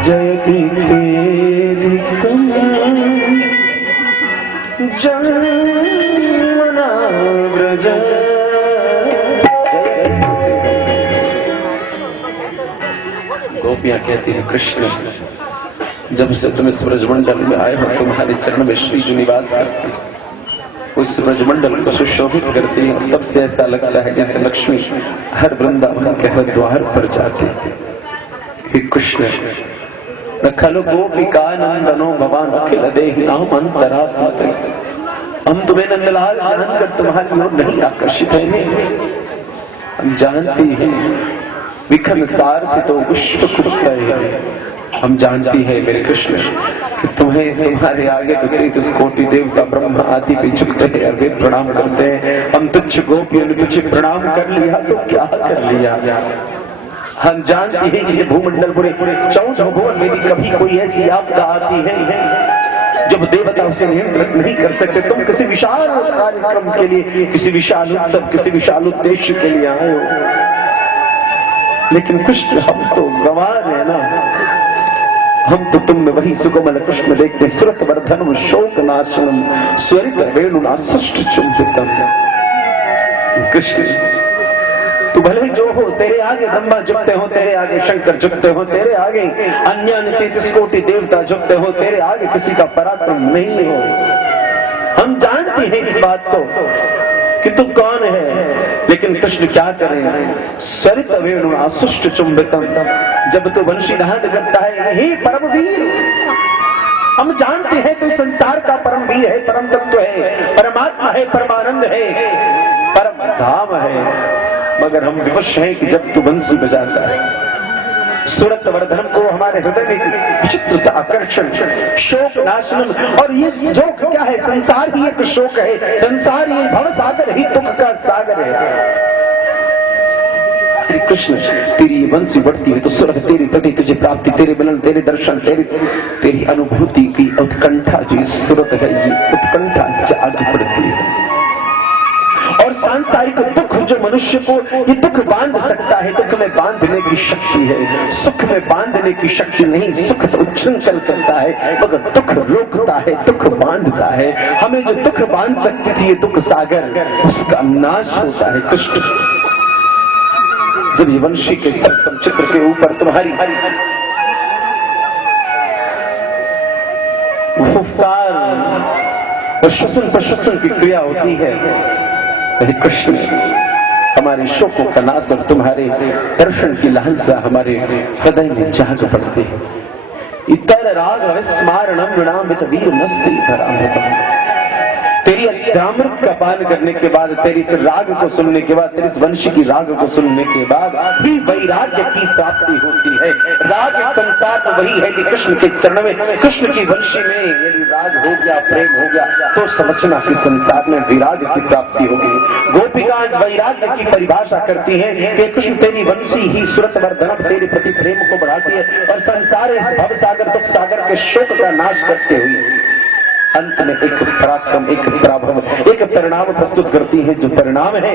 जयति तेरी जमुना व्रज। गोपियां कहती है कृष्ण जब से तुम इस ब्रजमंडल में आए हो तुम्हारे चरण में श्री जी निवास करते, उस ब्रजमंडल को सुशोभित करती है। तब से ऐसा लगता है जैसे लक्ष्मी हर वृंदावन के हर द्वार पर जाती है। हे कृष्ण खलु गोपिका नंदनो भगवान अखिल देहि नाम अंतरात्मा। हम तुम्हें नंदलाल जानकर तुम्हारी ओर नहीं आकर्षित है, हम जानती हैं विखन सारथि तो विश्व कुत्तय। हम जानती है मेरे कृष्ण कि तुम्हें तुम्हारे आगे तो तेईस कोटि देवता ब्रह्म आदि भी झुकते हैं और वे प्रणाम करते हैं। हम तुच्छ गोपियों ने तुझे प्रणाम कर लिया तो क्या कर लिया। हम जानते हैं कि भूमंडल पूरे 14 भुवन में कभी कोई ऐसी आपदा आती है जब देवता उसे नियंत्रित नहीं कर सकते। तुम किसी विशाल कार्यक्रम के लिए, किसी विशाल उत्सव, किसी विशाल उद्देश्य के लिए आए हो, लेकिन कृष्ण हम तो गंवार है ना। हम तो तुम में वही सुकोमल कृष्ण देखते, सुरत वर्धनम शोक नाशनम स्वरित वेणुना सुष्ट चुंबितम। कृष्ण तू भले जो हो, तेरे आगे ब्रह्मा झुकते हो, तेरे आगे शंकर झुकते हो, तेरे आगे अन्य 33 कोटि देवता झुकते हो, तेरे आगे किसी का पराक्रम नहीं हो। हम जानते हैं इस बात को कि तू कौन है, लेकिन कृष्ण क्या करें। सरित वेणुना सुष्ट चुंबितम, जब तू वंशीधारण करता है हे परमवीर, हम जानते हैं तू संसार का परम वीर है, परम तत्व है, परमात्मा है, परमानंद है, परम धाम है। मगर हम विवश हैं कि जब तू बंसी बजाता है, सुरत वर्धनम को हमारे हृदय में विचित्र सा आकर्षण, शोक नाशनम। और ये शोक क्या है, संसार ही एक शोक है, संसार ये भव सागर ही दुख का सागर है। कृष्ण तेरी बंसी बढ़ती है तो सुरत तेरी प्रति तुझे प्राप्ति, तेरे मिलन, तेरे दर्शन, तेरी अनुभूति की उत्कंठा जो सुरत है, ये उत्कंठा जाग पड़ती है। और सांसारिक दुख जो मनुष्य को ये दुख बांध सकता है, दुख में बांधने की शक्ति है, सुख में बांधने की शक्ति नहीं। सुख तो उच्छृंखल करता है, मगर दुख रोकता है, दुख बांधता है। हमें जो दुख बांध सकती थी ये दुख सागर, उसका नाश होता है। कृष्ण जब ये वंशी के सप्तम चित्र के ऊपर तुम्हारी फुफकार और श्वसन प्रश्वसन की क्रिया होती है, कृष्ण हमारे शोकों का नाश और तुम्हारे दर्शन की लालसा हमारे हृदय में जाग पड़ती है। इतर राग विस्मारणम विणामित वीर मस्ती धरामृतम। तेरी अमृत का पान करने के बाद, तेरी इस राग को सुनने के बाद, तेरी इस वंशी की राग को सुनने के बाद भी वैराग्य की प्राप्ति होती है। राग संसार तो वही है कि कृष्ण के चरण में, कृष्ण की वंशी में यदि राग हो गया, प्रेम हो गया, तो समझना कि संसार में विराग की प्राप्ति होगी। गोपिका वैराग्य की परिभाषा करती है कि कृष्ण तेरी वंशी ही सुरत वर्धनम तेरे प्रति प्रेम को बढ़ाती है और संसार इस भव सागर दुख सागर के शोक का नाश करते हुए अंत में एक पराक्रम, एक पराभव, एक परिणाम प्रस्तुत करती है, जो परिणाम है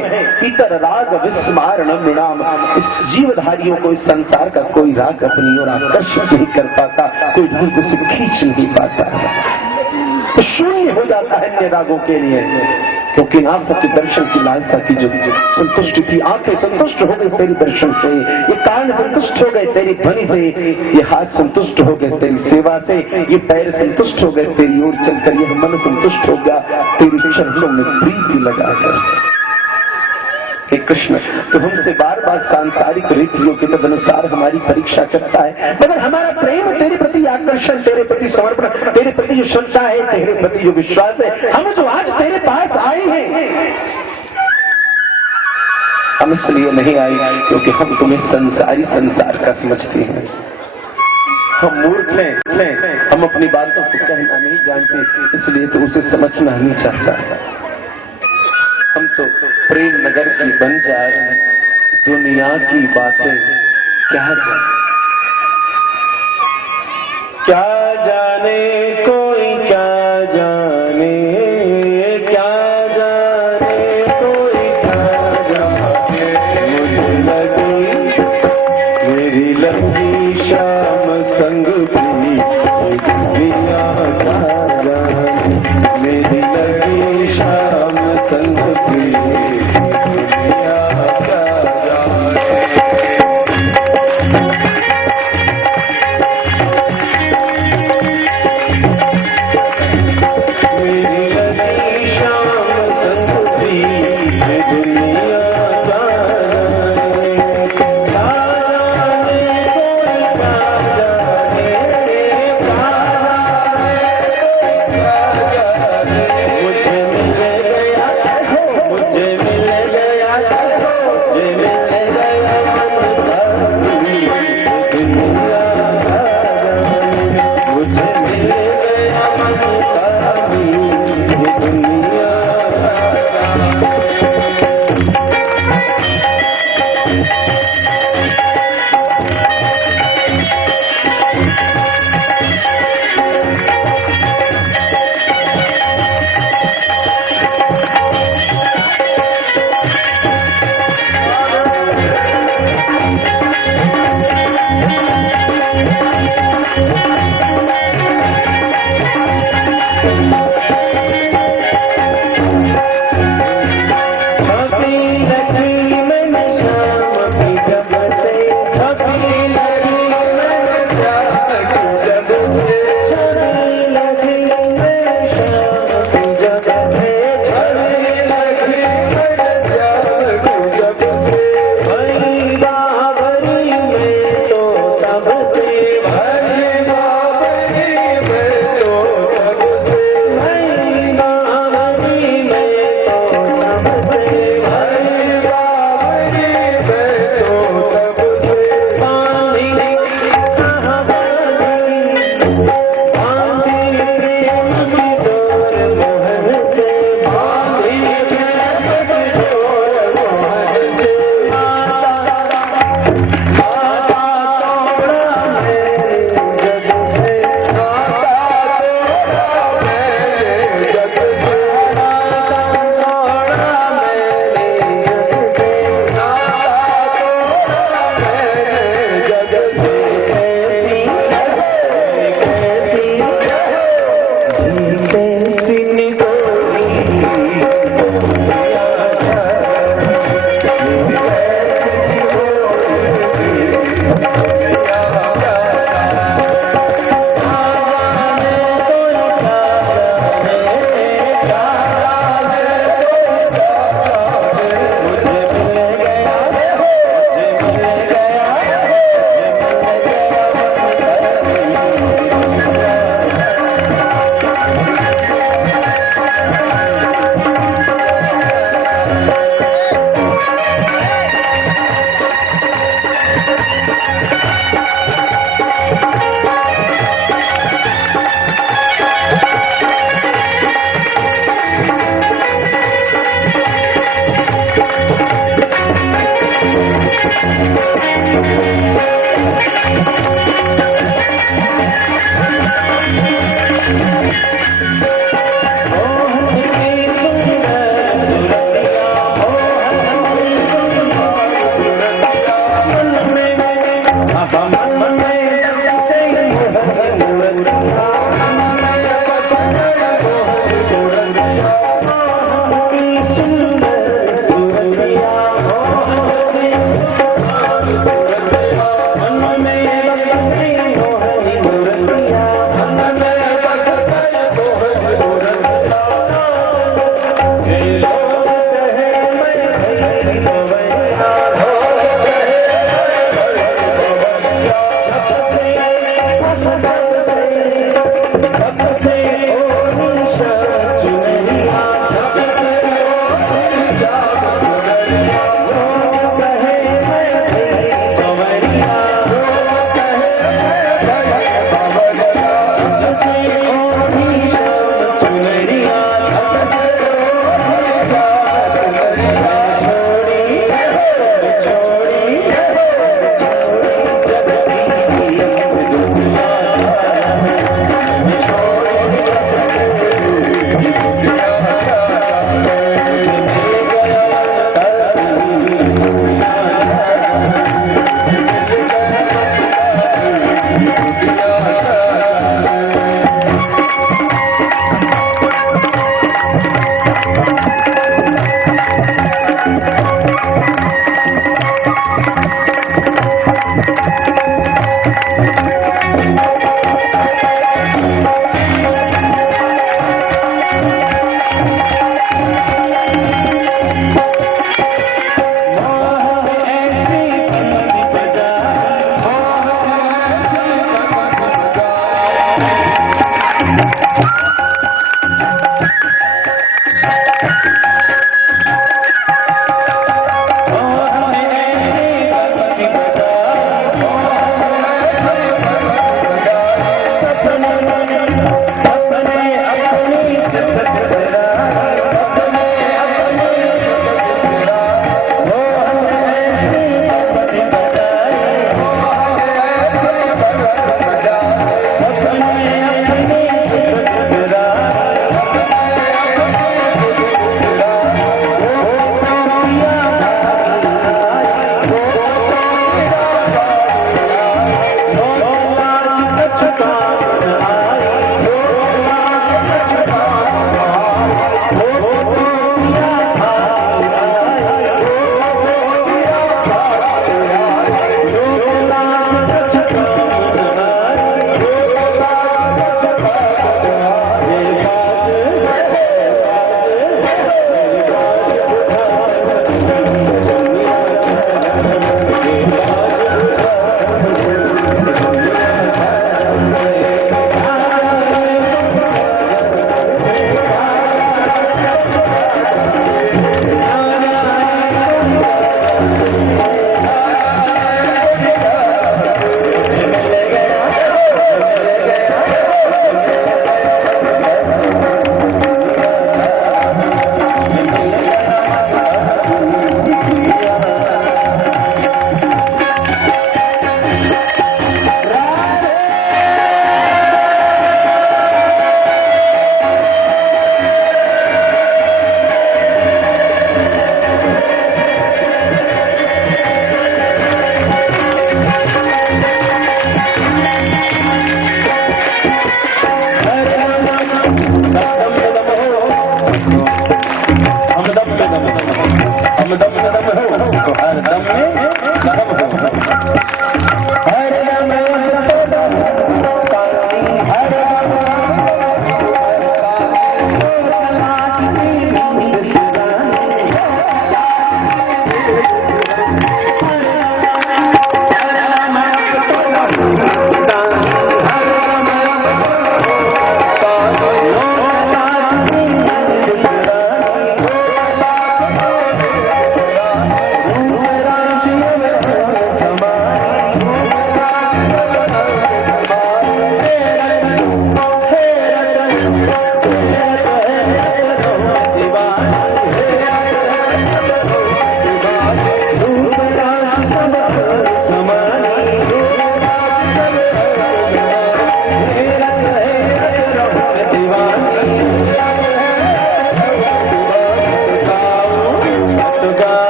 इतर राग विस्मारणम विणाम। इस जीवधारियों को इस संसार का कोई राग अपनी ओर आकर्षित नहीं कर पाता, कोई ढंग से खींच नहीं पाता, तो शून्य हो जाता है अन्य रागों के लिए। क्योंकि आंखों के दर्शन की लालसा की जो संतुष्टि थी, आंखें संतुष्ट हो गई तेरी दर्शन से, ये कान संतुष्ट हो गए तेरी ध्वनि से, ये हाथ संतुष्ट हो गए तेरी सेवा से, ये पैर संतुष्ट हो गए तेरी ओर चलकर, ये मन संतुष्ट हो गया तेरी चरणों में प्रीति लगाकर। हे कृष्ण तो हमसे बार बार सांसारिक रीतियों के तदनुसार हमारी परीक्षा करता है, मगर हमारा प्रेम तेरे प्रति, आकर्षण तेरे प्रति, समर्पण तेरे प्रति जो श्रद्धा है, तेरे प्रति जो विश्वास है, हम जो आज तेरे पास आए हैं, हम इसलिए नहीं आए क्योंकि हम तुम्हें संसारी संसार का समझते हैं। हम मूर्ख हैं, हम अपनी बातों को कहना नहीं जानते, इसलिए तो उसे समझना नहीं चाहता। हम तो प्रेम नगर की बन जाए, दुनिया की बातें क्या जाने कोई क्या जाने।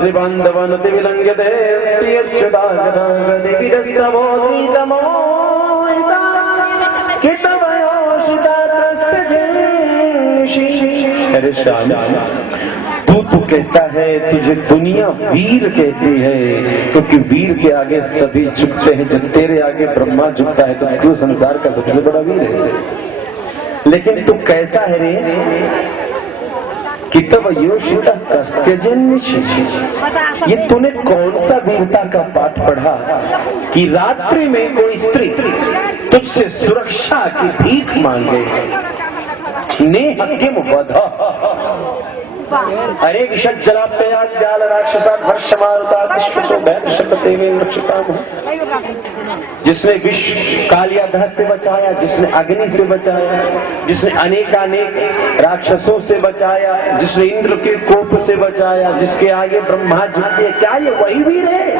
सावित्री बांधवानति विलंघ्यते त्यच्युतागदागदिविदस्तवोदीतमो अरे श्याम, तू तो कहता है तुझे दुनिया वीर कहती है, क्योंकि वीर के आगे सभी झुकते हैं। जब तेरे आगे ब्रह्मा झुकता है तो तू संसार का सबसे बड़ा वीर है। लेकिन तू कैसा है रे कि तब योषिता कस्त्यजन्निषि, ये तूने कौन सा वीरता का पाठ पढ़ा कि रात्रि में कोई स्त्री तुझसे सुरक्षा की भीख मांगे। नेह किम वध, अरे विषद जलाप्ययाज्ञाल राक्षसात् वर्षमारुतात् विश्वसो भैरशक्तेवेन रक्षिताम्, जिसने विश्व कालियाधर से बचाया, जिसने अग्नि से बचाया, जिसने अनेकानेक राक्षसों से बचाया, जिसने इंद्र के कोप से बचाया, जिसके आगे ब्रह्मा झुकते, क्या ये वही वीर है?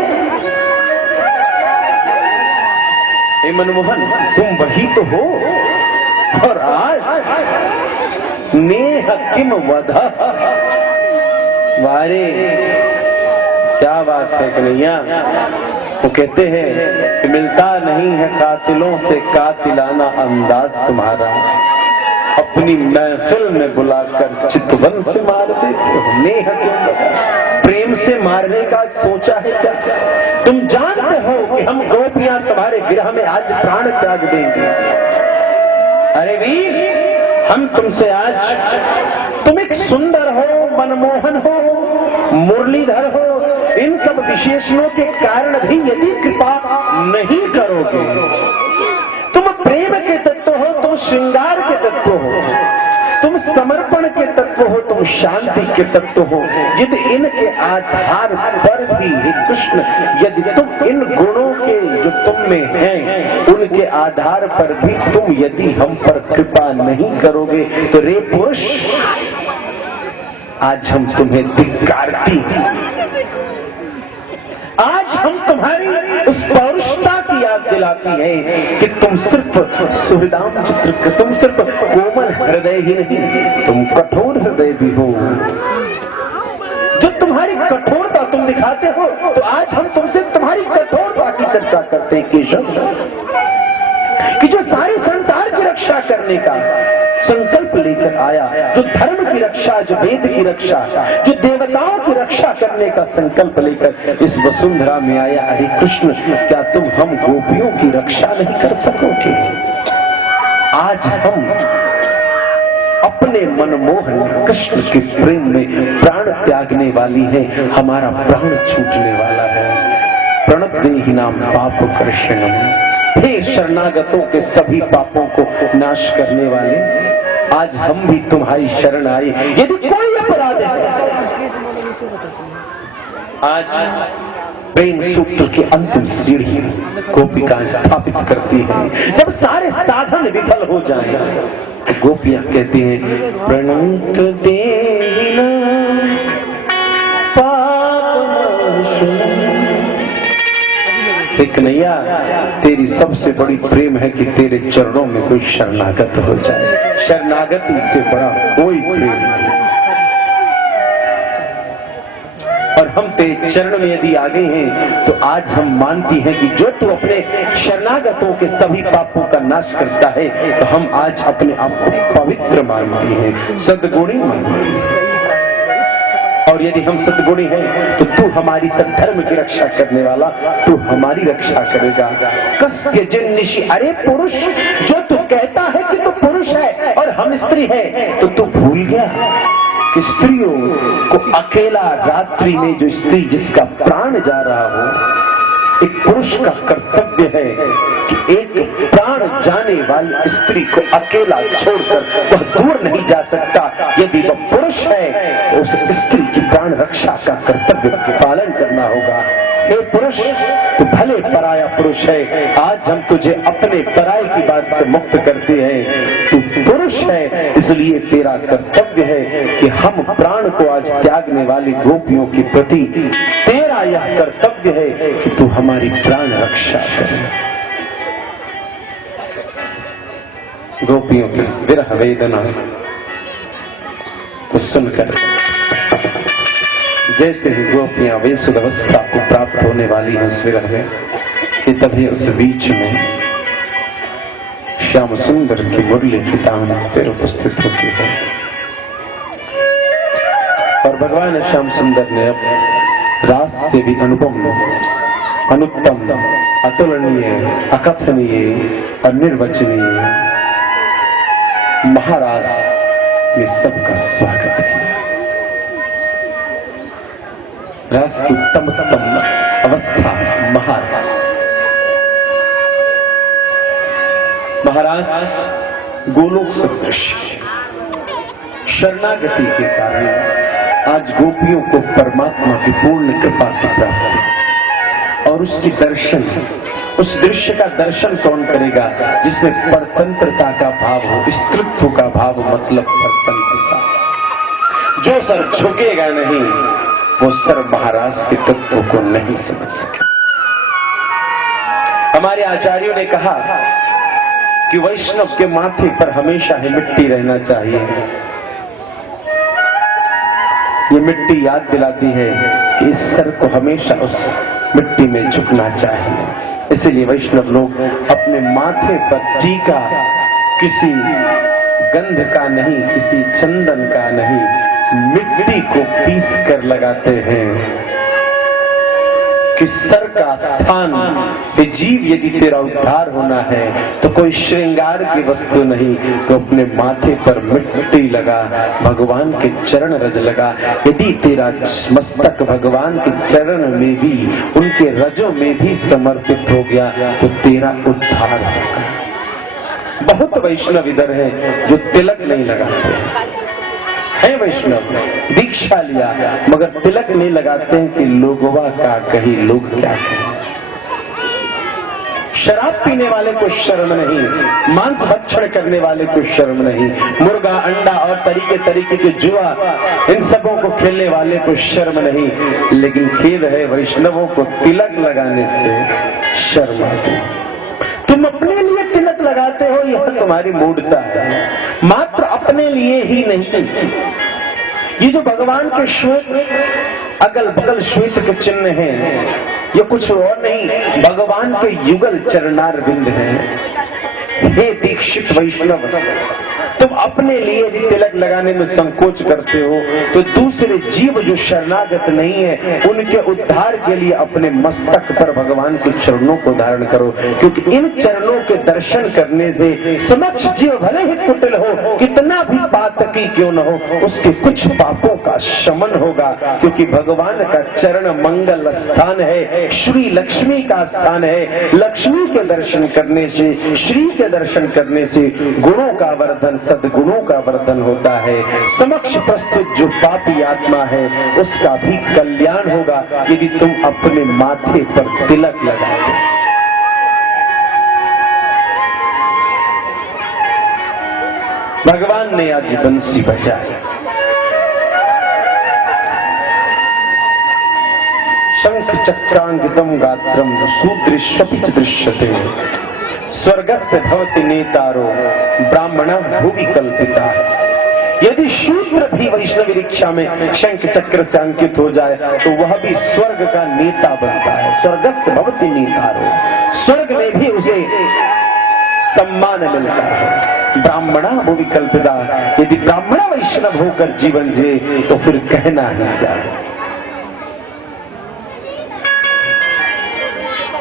हे मनमोहन, तुम वही तो हो। और आज नेह किम वध, वारे क्या बात है कन्हैया। वो कहते हैं कि मिलता नहीं है कातिलों से कातिलाना अंदाज तुम्हारा, अपनी महफिल में बुलाकर चितवन से मार देते हो। नेह किम वध, प्रेम से मारने का सोचा है क्या? तुम जानते हो कि हम गोपियां तुम्हारे विरह में आज प्राण त्याग देंगे। अरे वीर, हम तुमसे आज, तुम एक सुंदर हो, मनमोहन हो, मुरलीधर हो, इन सब विशेषणों के कारण भी यदि कृपा नहीं करोगे, तुम प्रेम के तत्व हो, तुम श्रृंगार के तत्व हो, तुम समर्पण के तत्व हो, तुम शांति के तत्व हो, यदि इनके आधार पर भी हे कृष्ण, यदि तुम इन गुणों के जो तुम में हैं उनके आधार पर भी तुम यदि हम पर कृपा नहीं करोगे तो रे पुरुष, आज हम तुम्हें धिक्कारती, आज हम तुम्हारी उस पौरुषता की याद दिलाती हैं कि तुम सिर्फ सुहृदाम चित्र, तुम सिर्फ कोमल हृदय ही नहीं, तुम कठोर हृदय भी हो। जो तुम्हारी कठोरता तुम दिखाते हो, तो आज हम तुमसे तुम्हारी कठोरता की चर्चा करते हैं केशव, कि जो सारे संसार की रक्षा करने का संकल्प लेकर आया, जो धर्म की रक्षा, जो वेद की रक्षा, जो देवताओं की रक्षा करने का संकल्प लेकर इस वसुंधरा में आया। हरे कृष्ण, क्या तुम हम गोपियों की रक्षा नहीं कर सकोगे? आज हम अपने मनमोहन कृष्ण के प्रेम में प्राण त्यागने वाली है, हमारा प्राण छूटने वाला है। प्रणत देहि नाम पाप कर्षणम, हे शरणागतों के सभी पापों को नाश करने वाले, आज हम भी तुम्हारी शरण आए। यदि कोई अपराध है, आज प्रेम सूत्र की अंतिम सीढ़ी गोपिका स्थापित करती है। जब सारे साधन विफल हो जाएं, तो गोपियां कहती हैं प्रणत देना कन्हैया, तेरी सबसे बड़ी प्रेम है कि तेरे चरणों में कोई शरणागत हो जाए। शरणागति से बड़ा कोई प्रेम नहीं। और हम तेरे चरण में यदि आ गए हैं तो आज हम मानती हैं कि जो तू अपने शरणागतों के सभी पापों का नाश करता है, तो हम आज अपने आप को पवित्र मानती हैं, सद्गुणी मानती हैं। और यदि हम सद्गुणी हैं तो तू हमारी सद्धर्म की रक्षा करने वाला, तू हमारी रक्षा करेगा। कस्त्यजन्निषि, अरे पुरुष, जो तू कहता है कि तू पुरुष है और हम स्त्री है, तो तू भूल गया कि स्त्रियों को अकेला रात्रि में जो स्त्री जिसका प्राण जा रहा हो, एक पुरुष का कर्तव्य है कि एक प्राण जाने वाली स्त्री को अकेला छोड़कर वह दूर नहीं जा सकता। यदि वह पुरुष है तो उस स्त्री की प्राण रक्षा का कर्तव्य पालन करना होगा। हे पुरुष, तू भले पराया पुरुष है, आज हम तुझे अपने पराये की बात से मुक्त करते हैं। तू पुरुष है, इसलिए तेरा कर्तव्य है कि हम प्राण को आज त्यागने वाली गोपियों के प्रति तेरा यह कर्तव्य है कि तू हमारी प्राण रक्षा करे। गोपियों की विरह वेदना को सुनकर जैसे ही गोपियां वेसुद अवस्था को प्राप्त होने वाली हैं उस विरह में, कि तभी उस बीच में श्याम सुंदर की मुरली की तान फिर उपस्थित होती है और भगवान श्याम सुंदर ने अब रास से भी अनुपम, अनुत्तम, अतुलनीय, अकथनीय और निर्वचनीय महारास में सबका स्वागत किया। रास की उत्तम अवस्था महारास। महारास गोलोक सदृश शरणागति के कारण आज गोपियों को परमात्मा की पूर्ण कृपा की प्राप्ति और उसकी दर्शन, उस दृश्य का दर्शन कौन करेगा जिसमें परतंत्रता का भाव हो, स्त्रीत्व का भाव, मतलब परतंत्रता। जो सर झुकेगा नहीं वो सर महाराज के तत्व को नहीं समझ सके। हमारे आचार्यों ने कहा कि वैष्णव के माथे पर हमेशा ही मिट्टी रहना चाहिए। ये मिट्टी याद दिलाती है कि इस सर को हमेशा उस मिट्टी में झुकना चाहिए। इसीलिए वैष्णव लोग अपने माथे पर टीका किसी गंध का नहीं, किसी चंदन का नहीं, मिट्टी को पीस कर लगाते हैं कि सर का स्थान, जीव यदि तेरा उद्धार होना है तो कोई श्रृंगार की वस्तु नहीं, तो अपने माथे पर मिट्टी लगा, भगवान के चरण रज लगा। यदि तेरा मस्तक भगवान के चरण में भी, उनके रजों में भी समर्पित हो गया तो तेरा उद्धार होगा। बहुत वैष्णव इधर है जो तिलक नहीं लगाते है, वैष्णव दीक्षा लिया मगर तिलक नहीं लगाते हैं कि लोगों का कहीं लोग क्या कहें। शराब पीने वाले को शर्म नहीं, मांस भक्षण करने वाले को शर्म नहीं, मुर्गा, अंडा और तरीके तरीके के जुआ इन सबों को खेलने वाले को शर्म नहीं, लेकिन खेद है वैष्णवों को तिलक लगाने से शर्म आती है। तुम अपने लिए तिलक लगाते हो, यह तुम्हारी मूढ़ता है, मात्र अपने लिए ही नहीं। ये जो भगवान के श्वेत अगल बगल श्वेत के चिन्ह हैं, ये कुछ और नहीं, भगवान के युगल चरणार बिंद हैं। हे दीक्षित वैष्णव, तुम अपने लिए भी तिलक लगाने में संकोच करते हो तो दूसरे जीव जो शरणागत नहीं है उनके उद्धार के लिए अपने मस्तक पर भगवान के चरणों को धारण करो, क्योंकि इन चरणों के दर्शन करने से समक्ष जीव भले ही कुटिल हो, कितना भी पातकी क्यों न हो, उसके कुछ पापों का शमन होगा, क्योंकि भगवान का चरण मंगल स्थान है, श्री लक्ष्मी का स्थान है। लक्ष्मी के दर्शन करने से, श्री के दर्शन करने से गुणों का वर्धन, सद्गुणों का वर्धन होता है। समक्ष प्रस्तुत जो पापी आत्मा है उसका भी कल्याण होगा यदि तुम अपने माथे पर तिलक लगाते। भगवान ने आज बंसी बजाई, शंख चक्रांकितम गात्रम सुदृश्यपि दृश्यते, स्वर्गस्य भवति नेतारो ब्राह्मण भूमि कल्पिता। यदि शूद्र भी वैष्णव दीक्षा में शंख चक्र से अंकित हो जाए तो वह भी स्वर्ग का नेता बनता है। स्वर्गस्य भवति नेतारो, स्वर्ग में भी उसे सम्मान मिलता है। ब्राह्मण भूमि कल्पिता, यदि ब्राह्मण वैष्णव होकर जीवन जिए तो फिर कहना ही क्या है।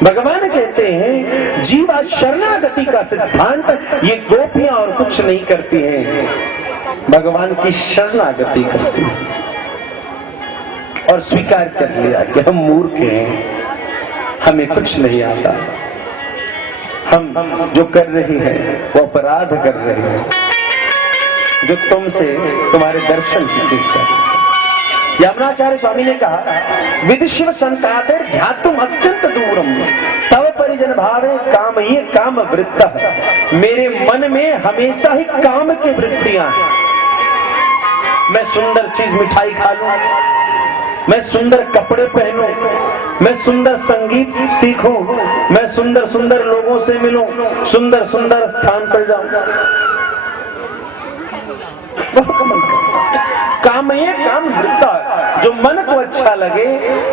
भगवान कहते हैं जीवा शरणागति का सिद्धांत ये गोपियां और कुछ नहीं करती हैं, भगवान की शरणागति करती हैं और स्वीकार कर लिया कि हम मूर्ख हैं, हमें कुछ नहीं आता, हम जो कर रही है वो अपराध कर रही है, जो तुमसे तुम्हारे दर्शन की चेष्टा। यमुनाचार्य स्वामी ने कहा विदिशिव संतातिर ध्यातुम अत्यंत दूरम तव परिजन भावे काम ही काम वृत्त। मेरे मन में हमेशा ही काम की वृत्तियां हैं। मैं सुंदर चीज मिठाई खा लूं, मैं सुंदर कपड़े पहनूं, मैं सुंदर संगीत सीखूं, मैं सुंदर सुंदर लोगों से मिलूं, सुंदर सुंदर स्थान पर जाऊं। काम ये काम वृत्ता, जो जो मन को अच्छा लगे,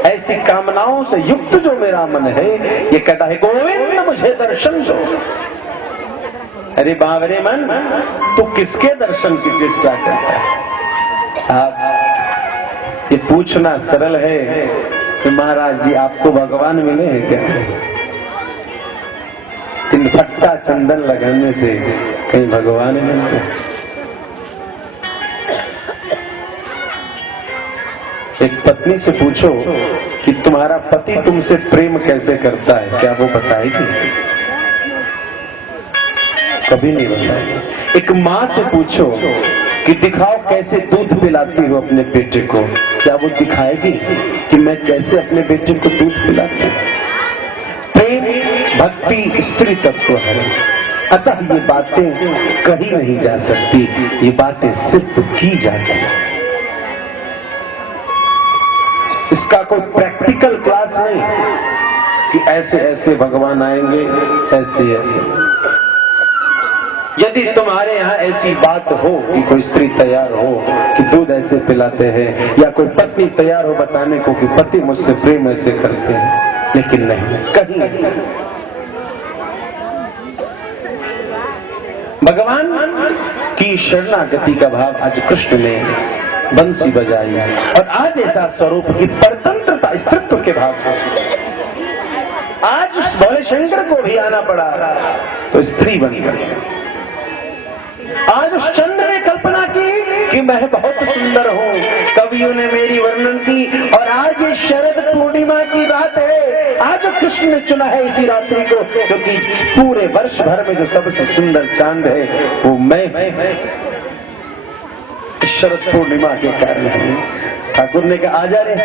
ऐसी कामनाओं से युक्त जो मेरा मन है, ये कहता है गोविंद मुझे दर्शन दो। अरे बावरे मन, तू किसके दर्शन की चेष्टा करता है? साहब, ये पूछना सरल है कि महाराज जी आपको भगवान मिले हैं क्या? किन फट्टा चंदन लगाने से कहीं भगवान मिलते? एक पत्नी से पूछो कि तुम्हारा पति तुमसे प्रेम कैसे करता है, क्या वो बताएगी? कभी नहीं बताएगी। एक माँ से पूछो कि दिखाओ कैसे दूध पिलाती हो अपने बेटे को, क्या वो दिखाएगी कि मैं कैसे अपने बेटे को दूध पिलाती हूँ? प्रेम भक्ति स्त्री तत्व है, अतः ये बातें कही नहीं जा सकती, ये बातें सिर्फ की जाती है। इसका कोई प्रैक्टिकल क्लास नहीं कि ऐसे ऐसे भगवान आएंगे, ऐसे ऐसे। यदि तुम्हारे यहाँ ऐसी बात हो कि कोई स्त्री तैयार हो कि दूध ऐसे पिलाते हैं, या कोई पत्नी तैयार हो बताने को कि पति मुझसे प्रेम ऐसे करते हैं, लेकिन नहीं, कहीं नहीं। भगवान की शरणागति का भाव आज कृष्ण ने बंसी बजाई, और आज ऐसा स्वरूप की परतंत्रता स्त्रीत्व के भाव को आज उस भोले शंकर को भी आना पड़ा तो स्त्री बनकर। आज उस चंद्र ने कल्पना की कि मैं बहुत सुंदर हूँ, कवियों ने मेरी वर्णन की, और आज ये शरद पूर्णिमा की रात है। आज कृष्ण ने चुना है इसी रात्रि को, क्योंकि पूरे वर्ष भर में जो सबसे सुंदर चांद है वो मैं शरद पूर्णिमा के कारण है। ठाकुर ने कहा आजा रे,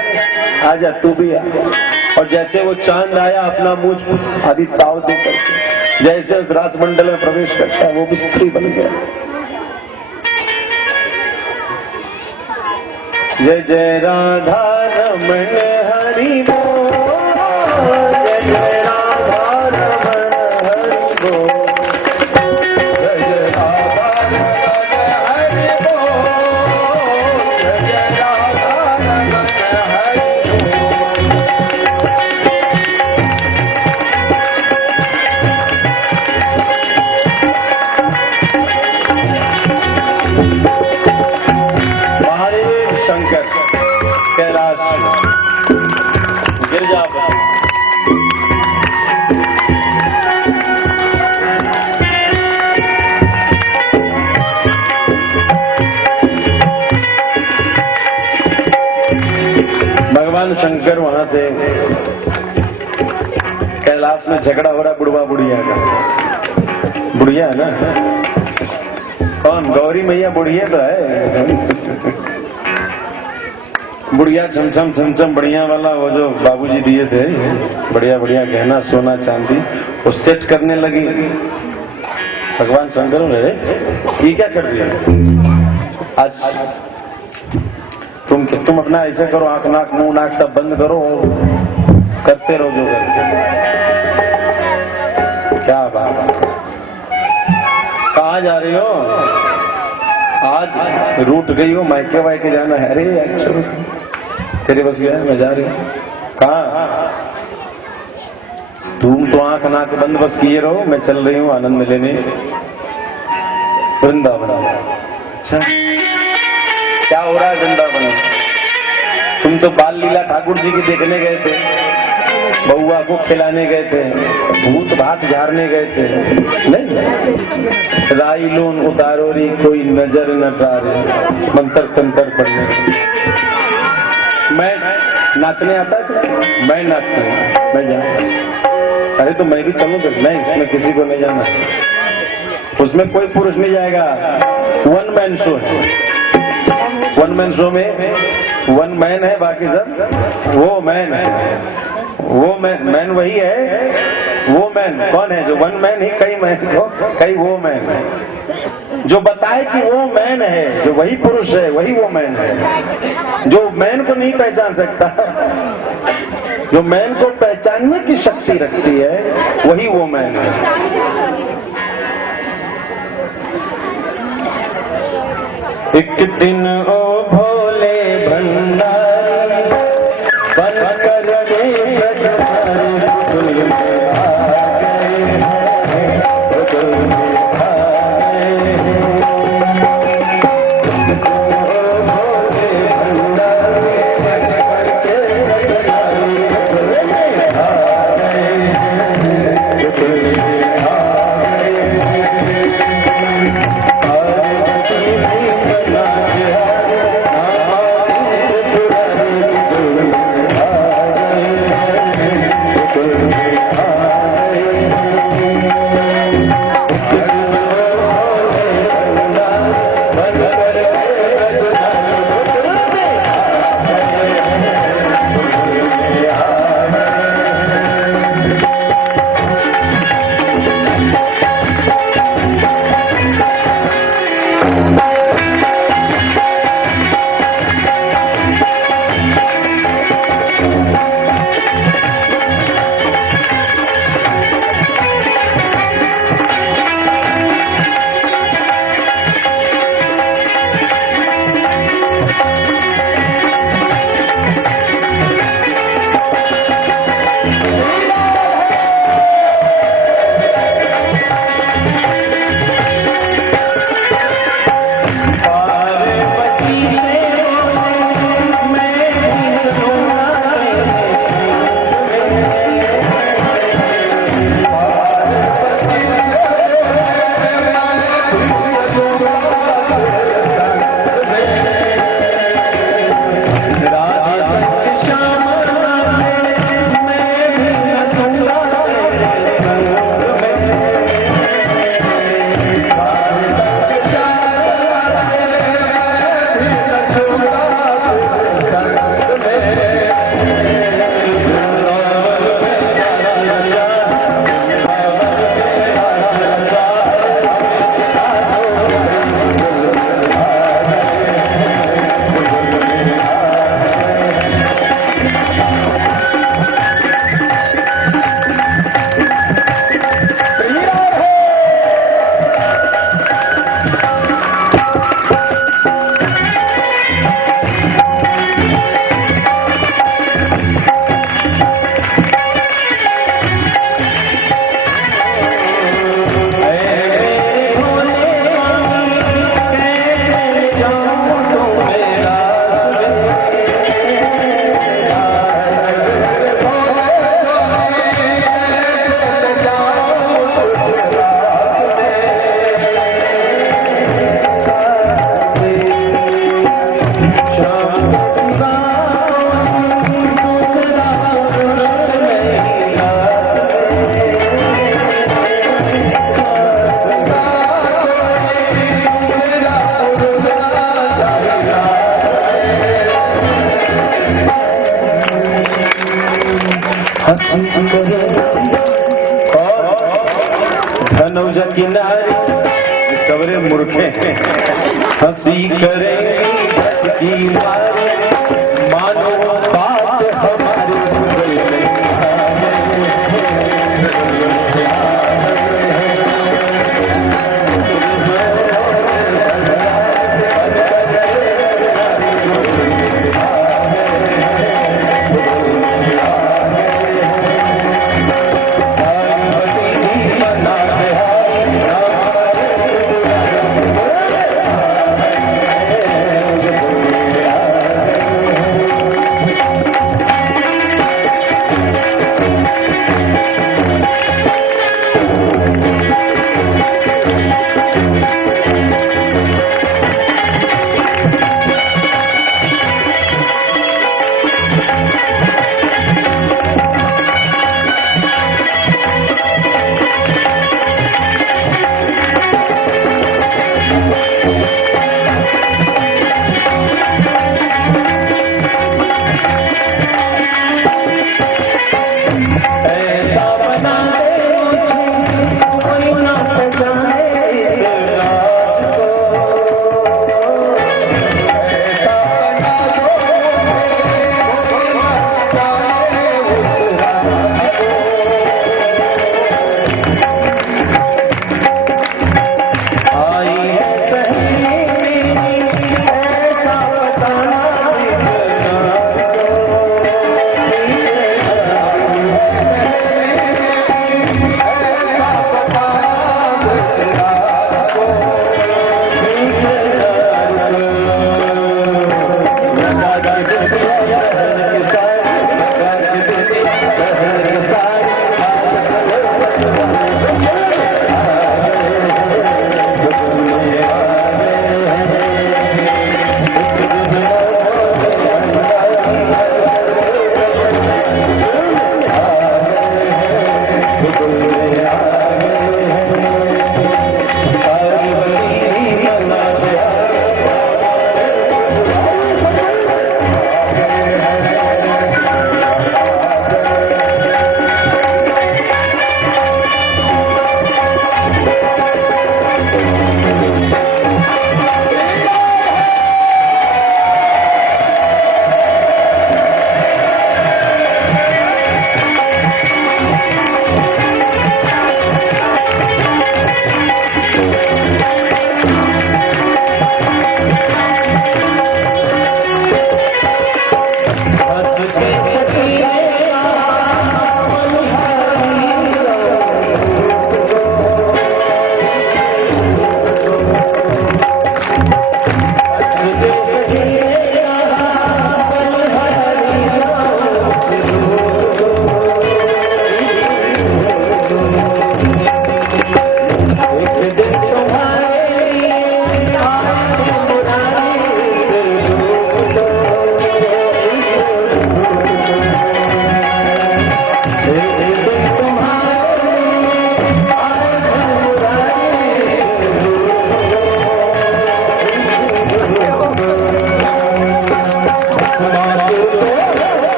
आजा तू भी आ। और जैसे वो चांद आया अपना मुझ आदि ताव देकर, जैसे उस रास मंडल में प्रवेश करता है वो भी स्त्री बन गया। जय जय राधा रमण हरि बोल, जय जय राधा रमण हरि बोल, जय जय राधा रमण हरि बोल, जय जय राधा रमण हरि महादेव शंकर कैलाश गिरजापति। भगवान शंकर वहां से कैलाश में झगड़ा हो रहा बुढ़वा बुढ़िया का। बुढ़िया है ना? कौन? गौरी मैया बुढ़िया तो है। बुढ़िया छमछम छमछम बढ़िया वाला वो जो बाबूजी दिए थे, बढ़िया बढ़िया गहना सोना चांदी, वो सेट करने लगी। भगवान शंकर ने ये क्या कर दिया? आज तुम अपना ऐसे करो, आंख नाक मुंह नाक सब बंद करो, करते रहो जो करते। क्या बात, कहाँ जा रही हो? आज रूट गई हो, मायके वायके जाना है? अरे अच्छा तेरे बस गया, मैं जा रही हूँ। कहाँ? तुम तो आंख नाक बंद बस किए रहो, मैं चल रही हूँ आनंद लेने वृंदावन। अच्छा क्या हो रहा है वृंदावन? तुम तो बाल लीला ठाकुर जी की देखने गए थे, बउआ को खिलाने गए थे, भूत भात झाड़ने गए थे, नहीं? राई लोन उतारोरी कोई नजर न डारे, मंत्र तंत्र पढ़ने। मैं नाचने आता है? मैं नाचता हूँ, मैं जाऊँ। अरे तो मैं भी चलूँ? नहीं, उसमें किसी को नहीं जाना, उसमें कोई पुरुष नहीं जाएगा। वन मैन शो है। वन मैन शो में वन मैन है, बाकी सब वो मैन है। वो मैन वही है। वो मैन कौन है? जो वन मैन ही कई मैन हो, कई वो मैन है। जो बताए कि वो मैन है, जो वही पुरुष है, वही वो मैन है। जो मैन को नहीं पहचान सकता, जो मैन को पहचानने की शक्ति रखती है, वही वो मैन है। एक दिन ओ भोले भंडारी कनौज किनारे सवरे मूर्खे हैं, हंसी करेंगे ब्रज की मारे, मानो बात हमारी भूल गई।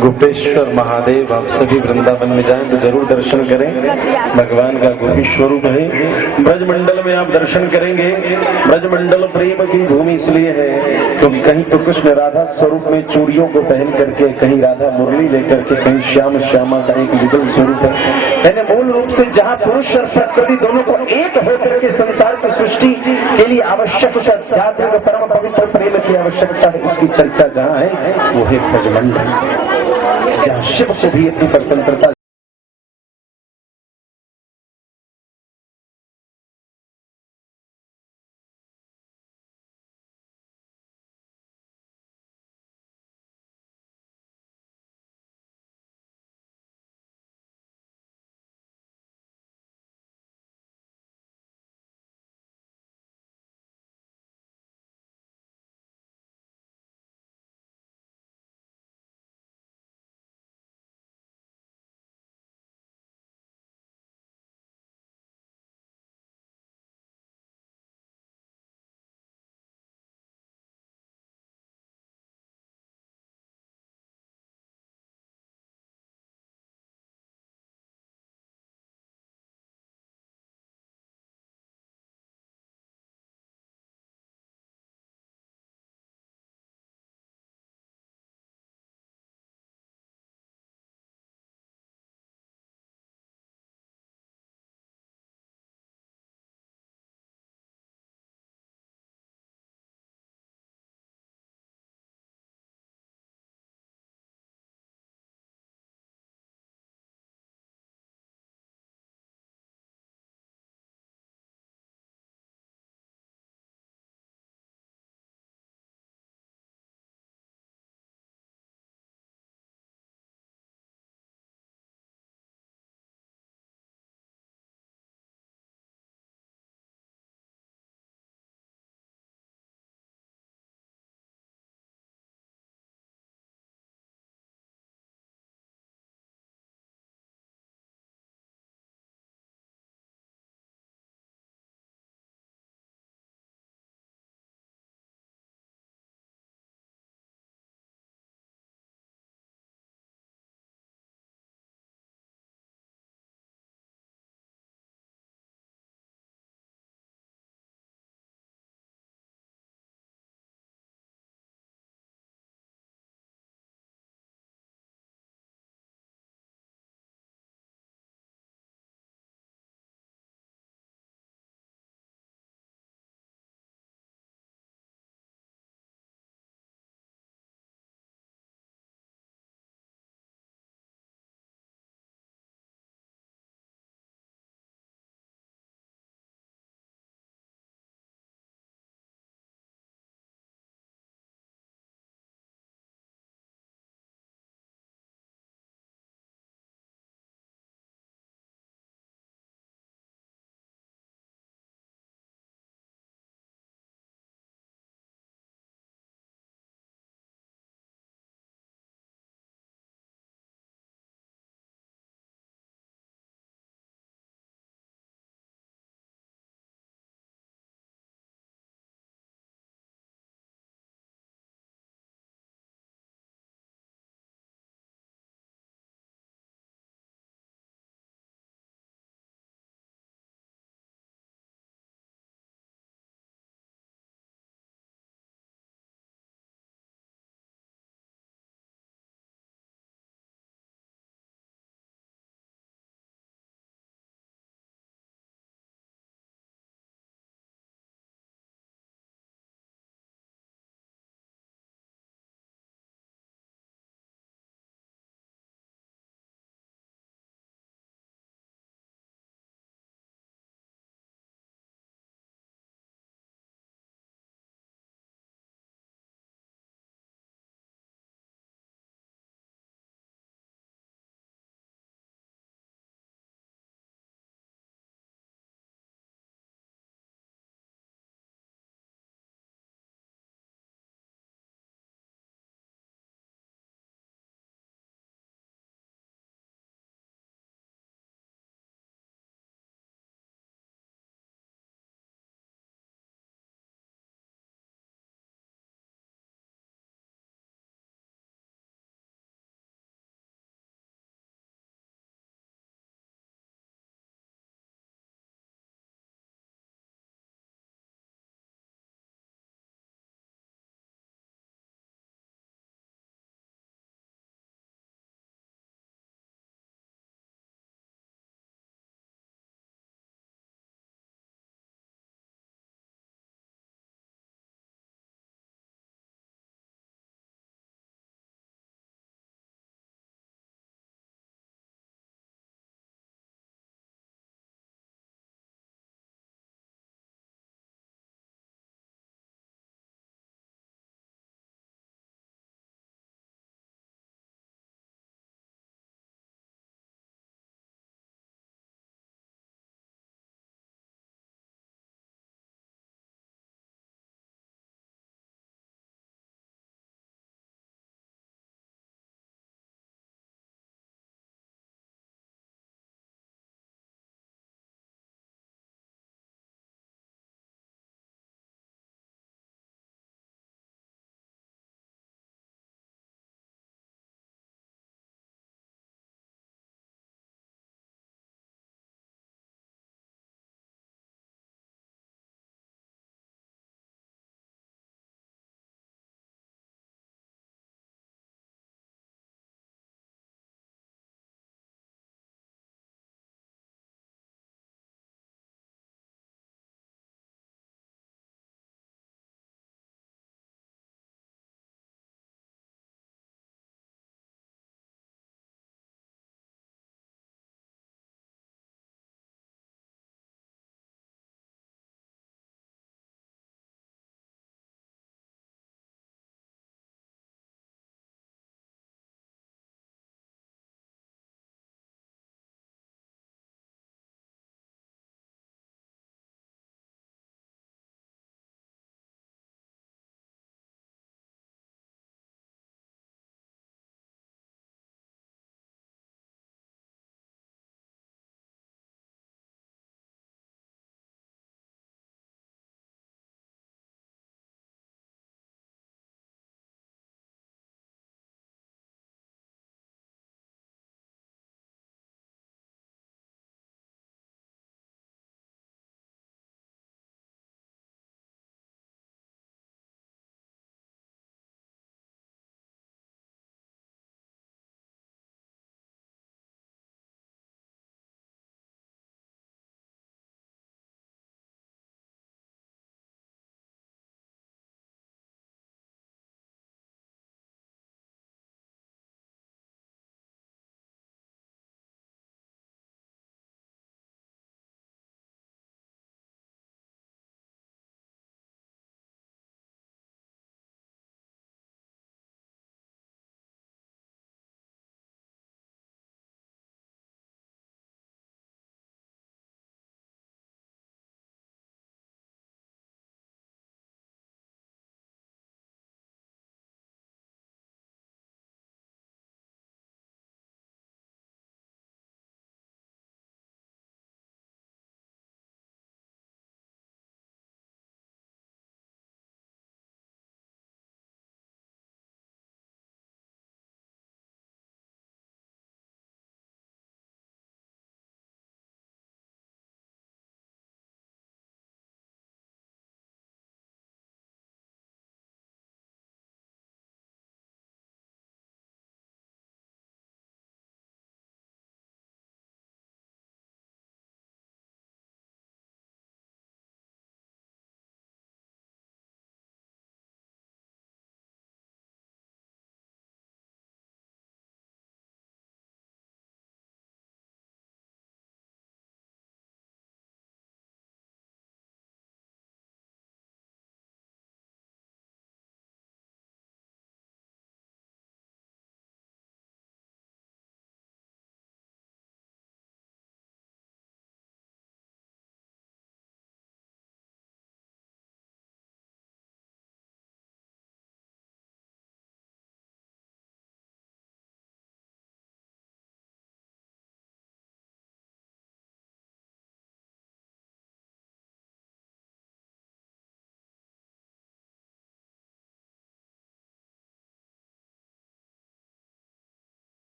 गोपेश्वर महादेव आप सभी वृंदावन में जाएं तो जरूर दर्शन करें। भगवान का गोपी स्वरूप है। ब्रजमंडल में आप दर्शन करेंगे। ब्रजमंडल प्रेम की भूमि इसलिए है क्योंकि कहीं तो कृष्ण राधा स्वरूप में चूड़ियों को पहन करके, कहीं राधा मुरली लेकर के, कहीं श्याम श्यामा का एक युगल स्वरूप है। यानी मूल रूप से जहाँ पुरुष और प्रकृति दोनों को एक होकर के संसार की सृष्टि के लिए आवश्यक उस अध्यात्म परम पवित्र प्रेम की आवश्यकता है, उसकी चर्चा जहाँ है वो है ब्रजमंडल, जहाँ शिव को भी अपनी स्वतंत्रता